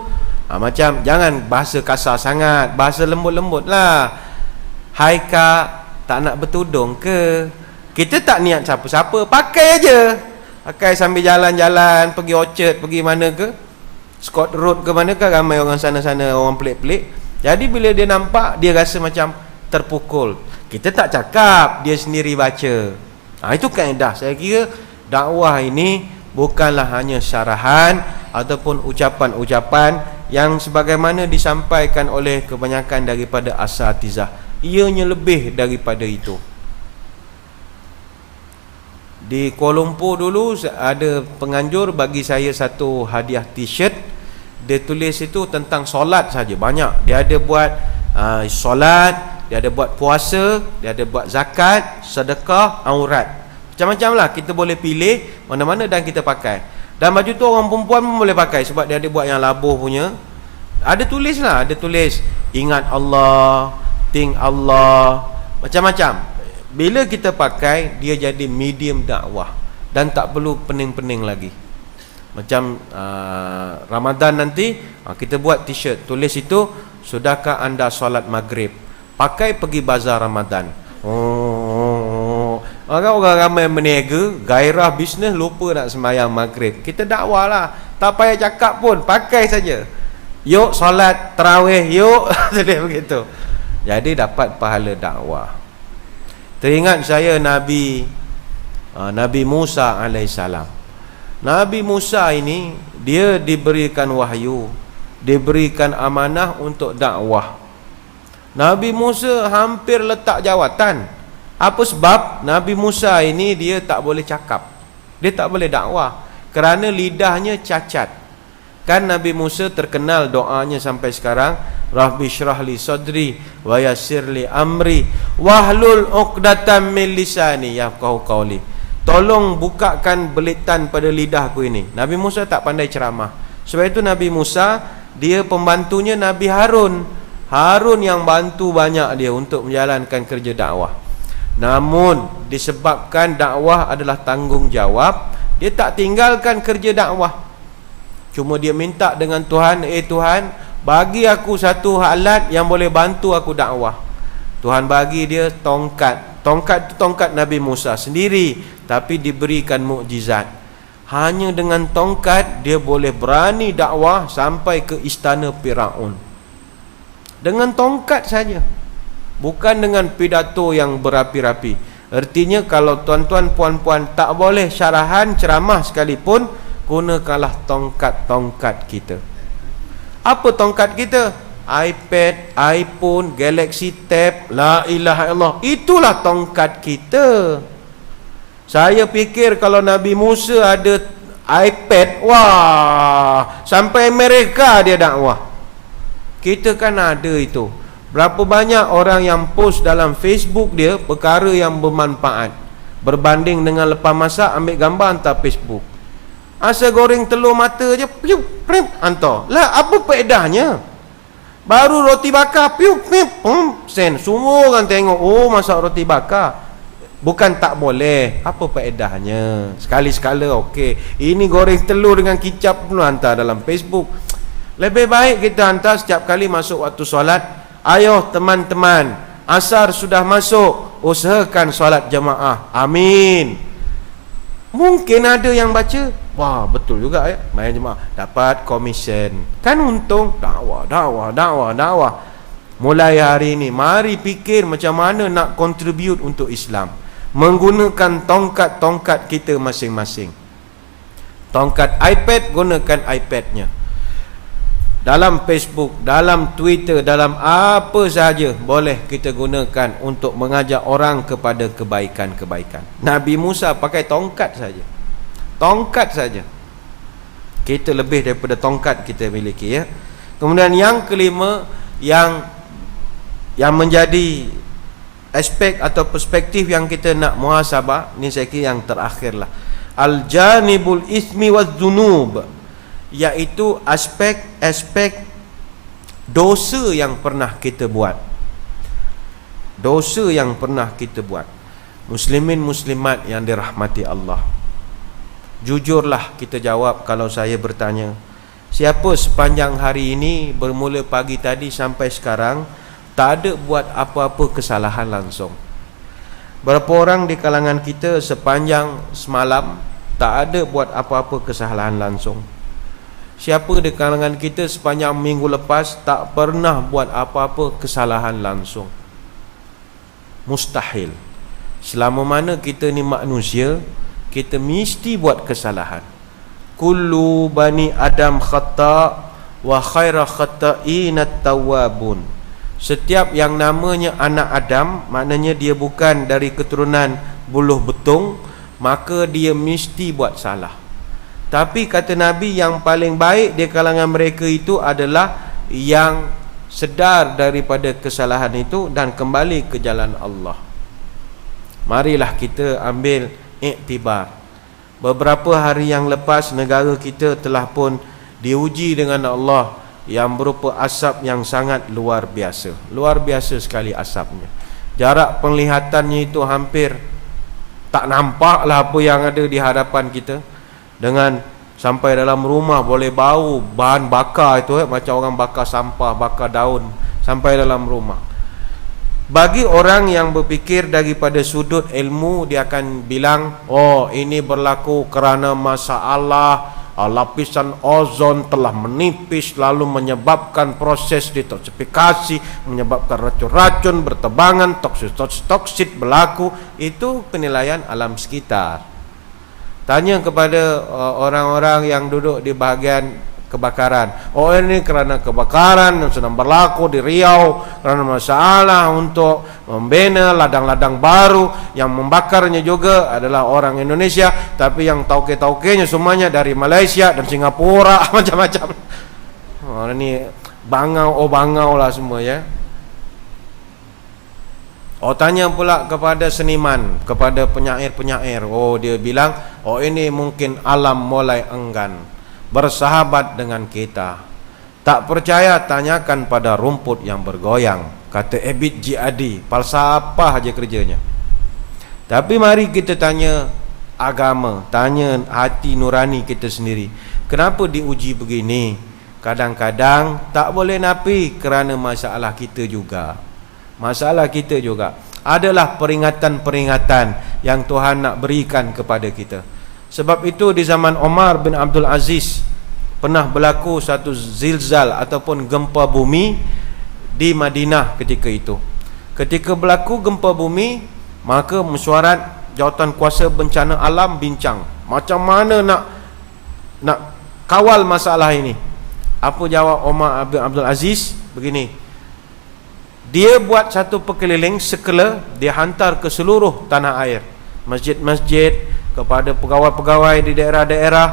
Macam jangan bahasa kasar sangat, bahasa lembut-lembut lah. Hai kak, tak nak bertudung ke? Kita tak niat siapa-siapa, pakai aja. Pakai sambil jalan-jalan, pergi Orchard, pergi mana ke, Scott Road ke mana ke, ramai orang sana-sana, orang pelik-pelik. Jadi bila dia nampak, dia rasa macam terpukul. Kita tak cakap, dia sendiri baca. Itu kaedah. Saya kira dakwah ini bukanlah hanya syarahan ataupun ucapan-ucapan yang sebagaimana disampaikan oleh kebanyakan daripada asatizah. Ianya lebih daripada itu. Di Kuala Lumpur dulu ada penganjur bagi saya satu hadiah t-shirt. Dia tulis itu tentang solat saja, banyak. Dia ada buat solat, dia ada buat puasa, dia ada buat zakat, sedekah, aurat. Macam-macam lah, kita boleh pilih mana-mana dan kita pakai. Dan baju tu orang perempuan pun boleh pakai, sebab dia ada buat yang labuh punya. Ada tulis lah, ada tulis ingat Allah, think Allah, macam-macam. Bila kita pakai, dia jadi medium dakwah dan tak perlu pening-pening lagi. Macam Ramadan nanti, kita buat t-shirt, tulis itu, sudahkah anda solat maghrib? Pakai pergi bazar Ramadan. Orang ramai meniaga, gairah bisnes, lupa nak sembahyang maghrib. Kita dakwah lah, tak payah cakap pun, pakai saja. Yuk solat tarawih, yuk. Jadi begitu. Jadi dapat pahala dakwah. Teringat saya Nabi Musa alaihissalam. Nabi Musa ini, dia diberikan wahyu, diberikan amanah untuk dakwah. Nabi Musa hampir letak jawatan. Apa sebab? Nabi Musa ini dia tak boleh cakap, dia tak boleh dakwah kerana lidahnya cacat. Kan Nabi Musa terkenal doanya sampai sekarang, Rabbi syrah li sadri wa yassir li amri wahlul 'uqdatam min lisani yafqahu qawli. Tolong bukakan belitan pada lidahku ini. Nabi Musa tak pandai ceramah. Sebab itu Nabi Musa, dia pembantunya Nabi Harun. Harun yang bantu banyak dia untuk menjalankan kerja dakwah. Namun disebabkan dakwah adalah tanggungjawab, dia tak tinggalkan kerja dakwah. Cuma dia minta dengan Tuhan, Tuhan, bagi aku satu alat yang boleh bantu aku dakwah. Tuhan bagi dia tongkat. Tongkat itu tongkat Nabi Musa sendiri, tapi diberikan mukjizat. Hanya dengan tongkat dia boleh berani dakwah sampai ke istana Firaun. Dengan tongkat saja, bukan dengan pidato yang berapi-rapi. Artinya kalau tuan-tuan puan-puan tak boleh syarahan ceramah sekalipun, gunakanlah tongkat-tongkat kita. Apa tongkat kita? iPad, iPhone, Galaxy Tab, la ilaha illallah. Itulah tongkat kita. Saya fikir kalau Nabi Musa ada iPad, wah, sampai Amerika dia dakwah. Kita kan ada itu. Berapa banyak orang yang post dalam Facebook dia perkara yang bermanfaat, berbanding dengan lepas masak ambil gambar hantar Facebook. Asal goreng telur mata je, hantar. Lah apa faedahnya? Baru roti bakar, sen. Semua orang tengok, oh masak roti bakar. Bukan tak boleh, apa faedahnya? Sekali-sekala okey. Ini goreng telur dengan kicap pun hantar dalam Facebook. Lebih baik kita hantar setiap kali masuk waktu solat. Ayo teman-teman, asar sudah masuk, usahakan solat jemaah. Amin. Mungkin ada yang baca, wah betul juga ya, main jemaah dapat komisen. Kan untung. Dakwah. Mulai hari ini mari fikir macam mana nak contribute untuk Islam, menggunakan tongkat-tongkat kita masing-masing. Tongkat iPad, gunakan iPadnya. dalam Facebook, dalam Twitter, dalam apa sahaja boleh kita gunakan untuk mengajak orang kepada kebaikan-kebaikan. Nabi Musa pakai tongkat saja. Tongkat saja. Kita lebih daripada tongkat kita miliki, ya. Kemudian yang kelima, yang menjadi aspek atau perspektif yang kita nak muhasabah, ni saya kira yang terakhirlah. Al-janibul ismi waz-zunub, iaitu aspek dosa yang pernah kita buat. Dosa yang pernah kita buat. Muslimin muslimat yang dirahmati Allah, jujurlah kita jawab kalau saya bertanya, siapa sepanjang hari ini bermula pagi tadi sampai sekarang tak ada buat apa-apa kesalahan langsung? Berapa orang di kalangan kita sepanjang semalam tak ada buat apa-apa kesalahan langsung? Siapa di kalangan kita sepanjang minggu lepas tak pernah buat apa-apa kesalahan langsung? Mustahil. Selama mana kita ni manusia, kita mesti buat kesalahan. Kullu bani Adam khata' wa khaira khata'inat tawwabun. Setiap yang namanya anak Adam, maknanya dia bukan dari keturunan buluh betung, maka dia mesti buat salah. Tapi kata Nabi, yang paling baik di kalangan mereka itu adalah yang sedar daripada kesalahan itu dan kembali ke jalan Allah. Marilah kita ambil iktibar. Beberapa hari yang lepas negara kita telah pun diuji dengan Allah yang berupa asap yang sangat luar biasa. Luar biasa sekali asapnya. Jarak penglihatannya itu hampir tak nampaklah apa yang ada di hadapan kita. Dengan sampai dalam rumah boleh bau bahan bakar itu, macam orang bakar sampah, bakar daun sampai dalam rumah. Bagi orang yang berfikir daripada sudut ilmu, dia akan bilang, oh ini berlaku kerana masalah lapisan ozon telah menipis, lalu menyebabkan proses detoksifikasi, menyebabkan racun-racun bertebangan, toksit berlaku. Itu penilaian alam sekitar. Tanya kepada orang-orang yang duduk di bahagian kebakaran, oh ini kerana kebakaran yang sedang berlaku di Riau, kerana masalah untuk membina ladang-ladang baru, yang membakarnya juga adalah orang Indonesia, tapi yang tauke-taukenya semuanya dari Malaysia dan Singapura. Macam-macam. Ini bangau lah semua, ya. Tanya pula kepada seniman, kepada penyair-penyair. Dia bilang, ini mungkin alam mulai enggan bersahabat dengan kita. Tak percaya, tanyakan pada rumput yang bergoyang, kata Abid Jiadi. Falsafah aja kerjanya. Tapi mari kita tanya agama, tanya hati nurani kita sendiri. Kenapa diuji begini? Kadang-kadang tak boleh nafi kerana masalah kita juga. Masalah kita juga adalah peringatan-peringatan yang Tuhan nak berikan kepada kita. Sebab itu di zaman Omar bin Abdul Aziz pernah berlaku satu zilzal ataupun gempa bumi di Madinah ketika itu. Ketika berlaku gempa bumi, maka mesyuarat jawatan kuasa bencana alam bincang macam mana nak kawal masalah ini. Apa jawab Omar bin Abdul Aziz? Begini, dia buat satu perkeliling sekela, dia hantar ke seluruh tanah air, masjid-masjid, kepada pegawai-pegawai di daerah-daerah.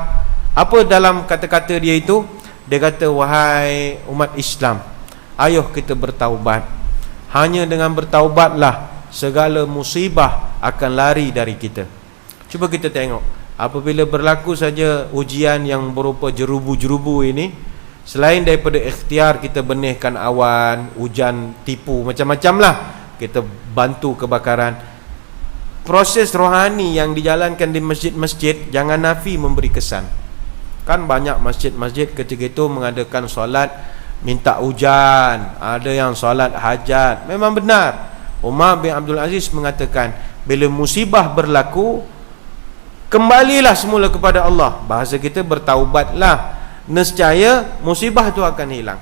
Apa dalam kata-kata dia itu? Dia kata, wahai umat Islam, ayo kita bertaubat. Hanya dengan bertaubatlah segala musibah akan lari dari kita. Cuba kita tengok, apabila berlaku saja ujian yang berupa jerubu-jerubu ini, selain daripada ikhtiar kita benihkan awan, hujan, tipu, macam-macam lah, kita bantu kebakaran. Proses rohani yang dijalankan di masjid-masjid, jangan nafi memberi kesan. Kan banyak masjid-masjid ketika itu mengadakan solat minta hujan, ada yang solat hajat. Memang benar, Umar bin Abdul Aziz mengatakan, bila musibah berlaku, kembalilah semula kepada Allah. Bahasa kita bertaubatlah, nescaya musibah itu akan hilang.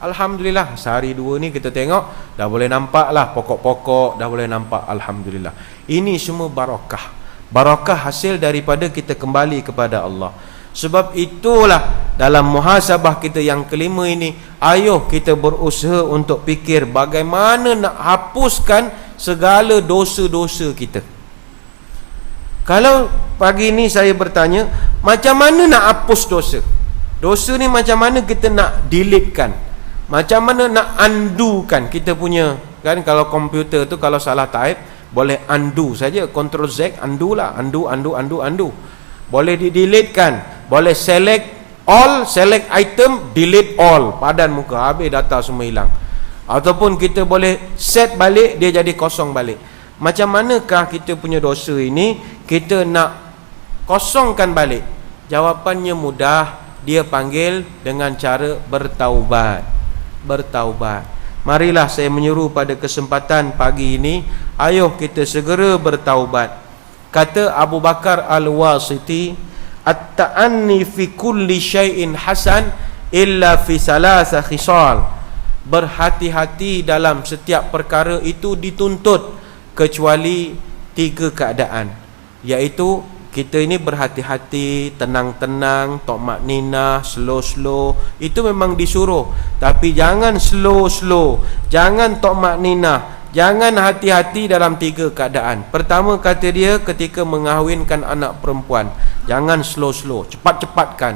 Alhamdulillah, sehari dua ni kita tengok dah boleh nampak lah pokok-pokok, dah boleh nampak. Alhamdulillah. Ini semua barakah. Barakah hasil daripada kita kembali kepada Allah. Sebab itulah dalam muhasabah kita yang kelima ini, ayo kita berusaha untuk fikir bagaimana nak hapuskan segala dosa-dosa kita. Kalau pagi ini saya bertanya, macam mana nak hapus dosa? Dosa ni macam mana kita nak delete kan? Macam mana nak undo kan kita punya, kan kalau komputer tu kalau salah type boleh undo saja, Ctrl Z undo lah, undo. Boleh di-delete kan? Boleh select all, select item, delete all, padan muka, habis data semua hilang. Ataupun kita boleh set balik, dia jadi kosong balik. Macam manakah kita punya dosa ini kita nak kosongkan balik? Jawapannya mudah, dia panggil dengan cara bertaubat. Bertaubat. Marilah saya menyeru pada kesempatan pagi ini, ayo kita segera bertaubat. Kata Abu Bakar Al-Wasiti, at-ta'anni fi kulli syai'in hasan illa fi salasa khisal. Berhati-hati dalam setiap perkara itu dituntut kecuali 3 keadaan, iaitu kita ini berhati-hati, tenang-tenang, tokmakninah, slow-slow, itu memang disuruh. Tapi jangan slow-slow, jangan tokmakninah, jangan hati-hati dalam 3 keadaan. Pertama kata dia ketika mengahwinkan anak perempuan, jangan slow-slow, cepat-cepatkan.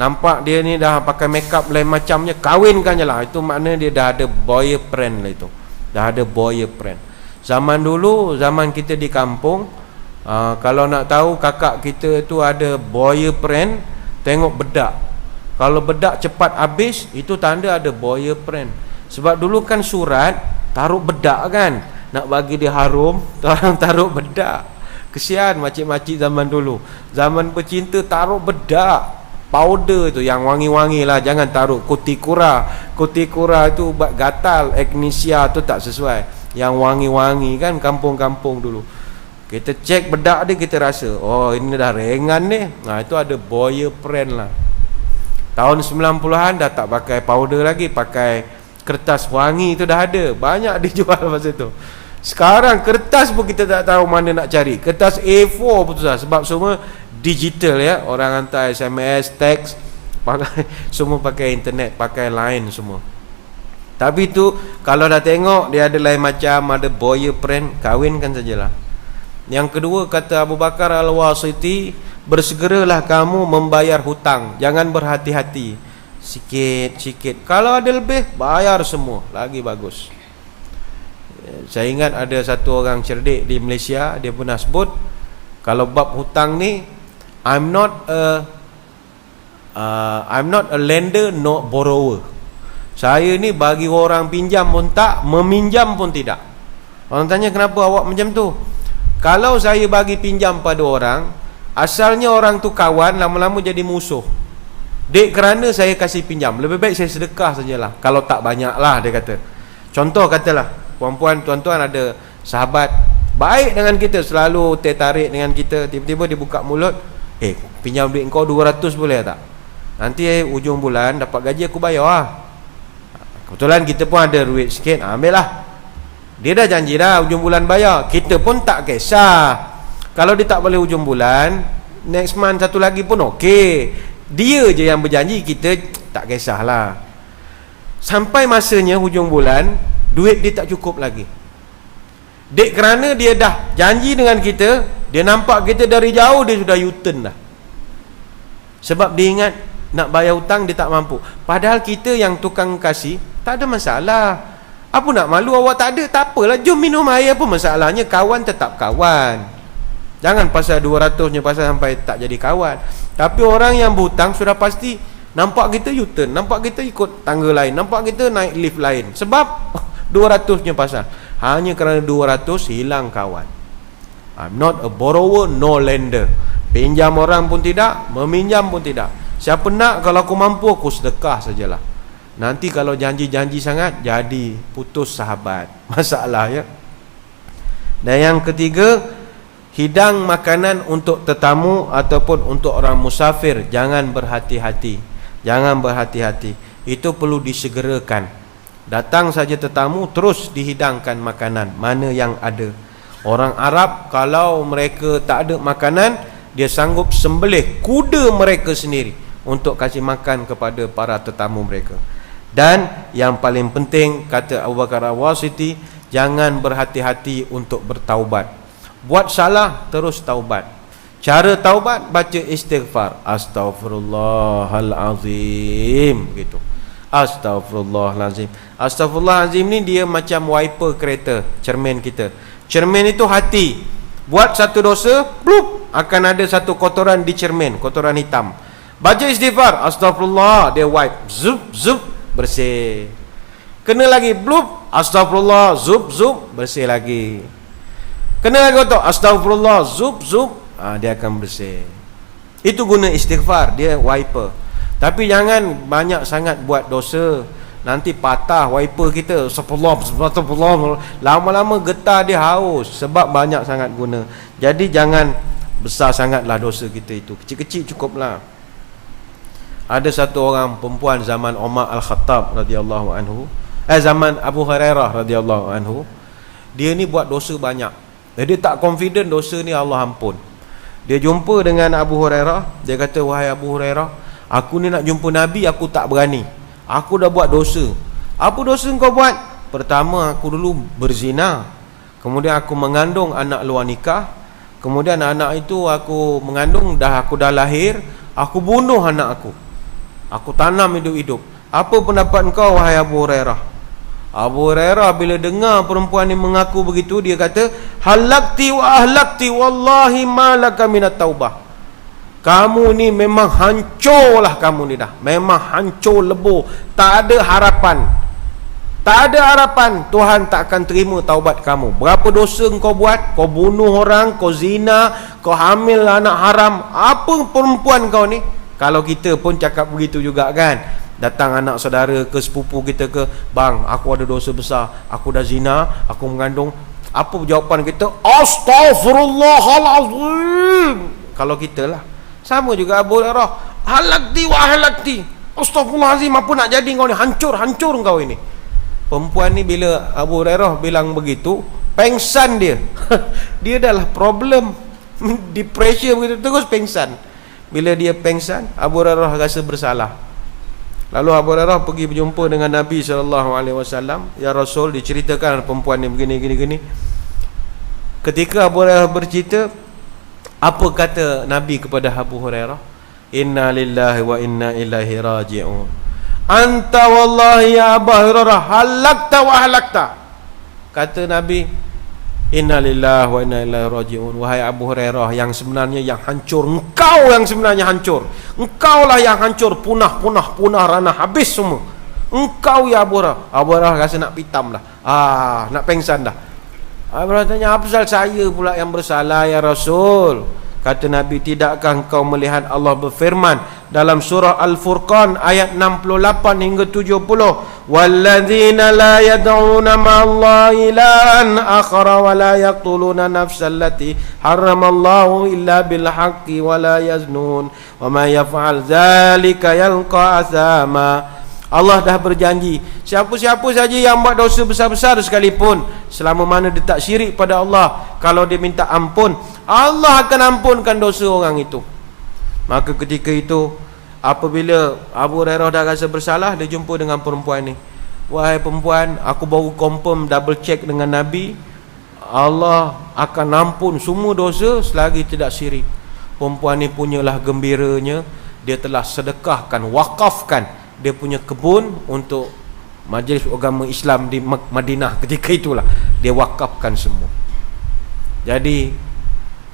Nampak dia ni dah pakai makeup lain macamnya, kahwinkan je lah. Itu makna dia dah ada boyfriend lah itu. Dah ada boyfriend. Zaman dulu, zaman kita di kampung, kalau nak tahu kakak kita tu ada boyfriend, tengok bedak. Kalau bedak cepat habis, itu tanda ada boyfriend. Sebab dulu kan surat taruh bedak kan, nak bagi dia harum, orang taruh bedak. Kesian makcik-makcik zaman dulu. Zaman bercinta taruh bedak, powder tu yang wangi-wangi lah. Jangan taruh kutikura. Kutikura tu ubat gatal, agnesia tu tak sesuai. Yang wangi-wangi kan kampung-kampung dulu. Kita cek bedak dia, kita rasa, oh ini dah ringan ni. Nah, itu ada boyfriend lah. Tahun 90-an dah tak pakai powder lagi, pakai kertas wangi tu dah ada. Banyak dijual masa tu. Sekarang kertas pun kita tak tahu mana nak cari. Kertas A4 pun susah, sebab semua digital ya. Orang hantar SMS, teks, pakai, semua pakai internet, pakai line semua. Tapi tu kalau dah tengok dia ada lain macam, ada boyfriend, kahwinkan sajalah. Yang kedua kata Abu Bakar Al-Wasiti, bersegeralah kamu membayar hutang, jangan berhati-hati. Sikit-sikit, kalau ada lebih bayar semua, lagi bagus. Saya ingat ada satu orang cerdik di Malaysia, dia pernah sebut, kalau bab hutang ni, I'm not a lender, not borrower. Saya ni bagi orang pinjam pun tak, meminjam pun tidak. Orang tanya kenapa awak macam tu? Kalau saya bagi pinjam pada orang, asalnya orang tu kawan, lama-lama jadi musuh. Dek kerana saya kasih pinjam, lebih baik saya sedekah sajalah. Kalau tak banyak lah, dia kata. Contoh katalah, puan-puan, tuan-tuan ada sahabat baik dengan kita, selalu tertarik dengan kita, tiba-tiba dia buka mulut, pinjam duit kau 200 boleh tak? Nanti ujung bulan dapat gaji aku bayar lah. Kebetulan kita pun ada duit sikit, ambil lah. Dia dah janji dah ujung bulan bayar, kita pun tak kisah. Kalau dia tak boleh ujung bulan, next month satu lagi pun okey. Dia je yang berjanji, kita tak kisahlah. Sampai masanya hujung bulan, duit dia tak cukup lagi. Dek kerana dia dah janji dengan kita, dia nampak kita dari jauh, dia sudah U-turn dah. Sebab dia ingat nak bayar hutang dia tak mampu. Padahal kita yang tukang kasih, tak ada masalah. Apa nak malu, awak tak ada, tak apalah, jom minum air, apa masalahnya, kawan tetap kawan. Jangan pasal 200-nya pasal sampai tak jadi kawan. Tapi orang yang berhutang sudah pasti nampak kita U-turn, nampak kita ikut tangga lain, nampak kita naik lift lain. Sebab 200-nya pasal, hanya kerana 200 hilang kawan. I'm not a borrower, no lender. Pinjam orang pun tidak, meminjam pun tidak. Siapa nak, kalau aku mampu aku sedekah sajalah. Nanti kalau janji-janji sangat, jadi putus sahabat. Masalah ya. Dan yang ketiga, hidang makanan untuk tetamu ataupun untuk orang musafir, jangan berhati-hati. Jangan berhati-hati. Itu perlu disegerakan. Datang saja tetamu, terus dihidangkan makanan mana yang ada. Orang Arab kalau mereka tak ada makanan, dia sanggup sembelih kuda mereka sendiri untuk kasih makan kepada para tetamu mereka. Dan yang paling penting, kata Abu Bakar Al-Wasiti, jangan berhati-hati untuk bertaubat. Buat salah, terus taubat. Cara taubat, baca istighfar. Astaghfirullahalazim, gitu. Astaghfirullahalazim. Astaghfirullahalazim ni dia macam wiper kereta, cermin kita. Cermin itu hati. Buat satu dosa, blup, akan ada satu kotoran di cermin, kotoran hitam. Baca istighfar, astagfirullah, dia wipe, zup, zup, bersih. Kena lagi, blup, astagfirullah, zup, zup, bersih lagi. Kena lagi kotor, astagfirullah, zup, zup, dia akan bersih. Itu guna istighfar, dia wiper. Tapi jangan banyak sangat buat dosa, nanti patah wiper kita. Astagfirullah, lama-lama getah dia haus, sebab banyak sangat guna. Jadi jangan besar sangatlah dosa kita itu, kecil-kecil cukuplah. Ada satu orang perempuan zaman Umar Al-Khattab radhiyallahu anhu, zaman Abu Hurairah radhiyallahu anhu, dia ni buat dosa banyak. Dia tak confident dosa ni Allah ampun. Dia jumpa dengan Abu Hurairah, dia kata, wahai Abu Hurairah, aku ni nak jumpa Nabi, aku tak berani. Aku dah buat dosa. Apa dosa kau buat? Pertama, aku dulu berzina. Kemudian aku mengandung anak luar nikah. Kemudian anak itu aku mengandung, aku dah lahir, aku bunuh anak aku. Aku tanam hidup-hidup. Apa pendapat kau, wahai Abu Hurairah? Abu Hurairah bila dengar perempuan ni mengaku begitu, dia kata, halakti wa ahlakti wallahi ma laka minat taubah. Kamu ni memang hancurlah, kamu ni dah. Memang hancur lebur. Tak ada harapan. Tak ada harapan. Tuhan tak akan terima taubat kamu. Berapa dosa kau buat? Kau bunuh orang, kau zina, kau hamil anak haram. Apa perempuan kau ni? Kalau kita pun cakap begitu juga kan. Datang anak saudara ke sepupu kita ke, bang, aku ada dosa besar, aku dah zina, aku mengandung. Apa jawapan kita? Astaghfirullahalazim. Kalau kita lah. Sama juga Abu Hurairah, halakti wa halakti, astaghfirullahalazim, apa nak jadi kau ni? Hancur kau ini. Perempuan ni bila Abu Hurairah bilang begitu, pengsan dia. Dia dah lah problem, depression begitu, terus pengsan. Bila dia pengsan, Abu Hurairah rasa bersalah. Lalu Abu Hurairah pergi berjumpa dengan Nabi SAW. Ya Rasul, diceritakan perempuan ni begini. Ketika Abu Hurairah bercerita, apa kata Nabi kepada Abu Hurairah? Inna lillahi wa inna ilaihi raji'un. Anta wallahi ya Abu Hurairah, halakta wa halakta. Kata Nabi, inna lillahi wa inna ilaihi raji'un. Wahai Abu Hurairah, yang sebenarnya yang hancur, engkau yang sebenarnya hancur. Engkaulah yang hancur, punah, ranah, habis semua. Engkau ya Abu Hurairah. Abu Hurairah rasa nak pitam dah. Nak pengsan dah. Abu Hurairah tanya, apa pasal saya pula yang bersalah ya Rasul? Kata Nabi, tidakkah engkau melihat Allah berfirman dalam surah Al-Furqan ayat 68 hingga 70, walladzina la yad'una ma'allahi ilahan akhara wa la yaqtuluna nafsal lati harramallahu illa bil haqqi wa la yaznun wa ma yaf'al dzalika yalqa athama. Allah dah berjanji, siapa-siapa saja yang buat dosa besar-besar sekalipun, selama mana dia tak syirik pada Allah, kalau dia minta ampun, Allah akan ampunkan dosa orang itu. Maka ketika itu, apabila Abu Hurairah dah rasa bersalah, dia jumpa dengan perempuan ni. Wahai perempuan, aku baru confirm, double check dengan Nabi, Allah akan ampun semua dosa selagi tidak syirik. Perempuan ni punyalah gembiranya, dia telah sedekahkan, wakafkan dia punya kebun untuk majlis agama Islam di Madinah ketika itulah. Dia wakafkan semua. Jadi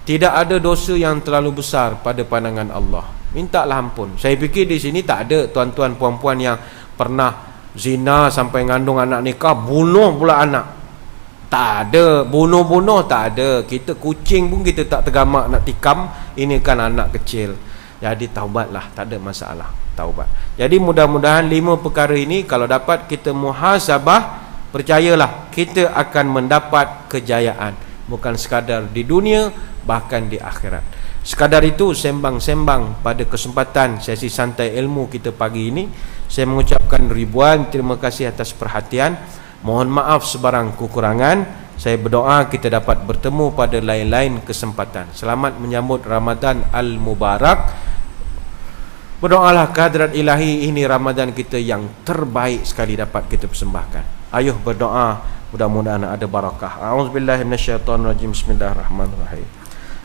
tidak ada dosa yang terlalu besar pada pandangan Allah. Mintalah ampun. Saya fikir di sini tak ada tuan-tuan puan-puan yang pernah zina sampai ngandung anak nikah, bunuh pula anak. Tak ada. Bunuh-bunuh tak ada. Kita kucing pun kita tak tergamak nak tikam. Ini kan anak kecil. Jadi taubatlah, tak ada masalah. Taubat. Jadi mudah-mudahan 5 perkara ini kalau dapat kita muhasabah, percayalah kita akan mendapat kejayaan, bukan sekadar di dunia, bahkan di akhirat. Sekadar itu sembang-sembang pada kesempatan sesi santai ilmu kita pagi ini. Saya mengucapkan ribuan terima kasih atas perhatian. Mohon maaf sebarang kekurangan. Saya berdoa kita dapat bertemu pada lain-lain kesempatan. Selamat menyambut Ramadan Al-Mubarak. Berdoalah kehadrat ilahi, ini Ramadan kita yang terbaik sekali dapat kita persembahkan. Ayuh berdoa, mudah-mudahan ada barakah. A'udzubillahi minasyaitonirrajim. Bismillahirrahmanirrahim.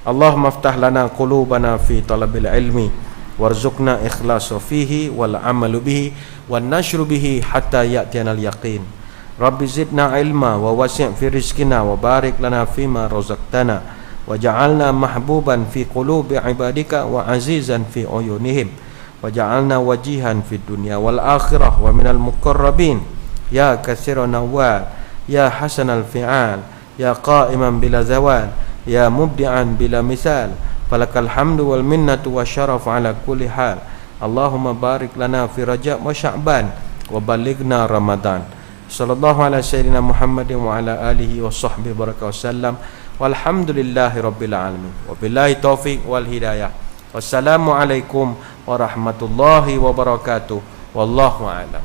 Allahumma aftah lana qulubana fi talabil ilmi warzuqna ikhlasa fihi wal amalu bihi wan nashru bihi hatta ya'tiyana al yaqin. Rabbi zidna ilma wa wasi' fi rizqina wa barik lana fima razaqtana wa ja'alna mahbuban fi qulubi ibadika wa azizan fi uyunihim wa ja'alna wajihan fi dunya wal akhirah wa minal muqarrabin ya katsiran nawal ya hasanal fi'al ya qa'iman bila zawal ya mubdi'an bila misal falakal hamdu wal minnatu wasyaraf ala kulli hal. Allahumma barik lana fi Rajab wa Sya'ban wa balighna Ramadan. Sallallahu ala sayyidina Muhammadin wa ala alihi wa sahbihi baraka wasallam. Walhamdulillahi rabbil alamin. Wabillahi taufiq wal hidayah. Wassalamu alaikum warahmatullahi wabarakatuh. Wallahu a'lam.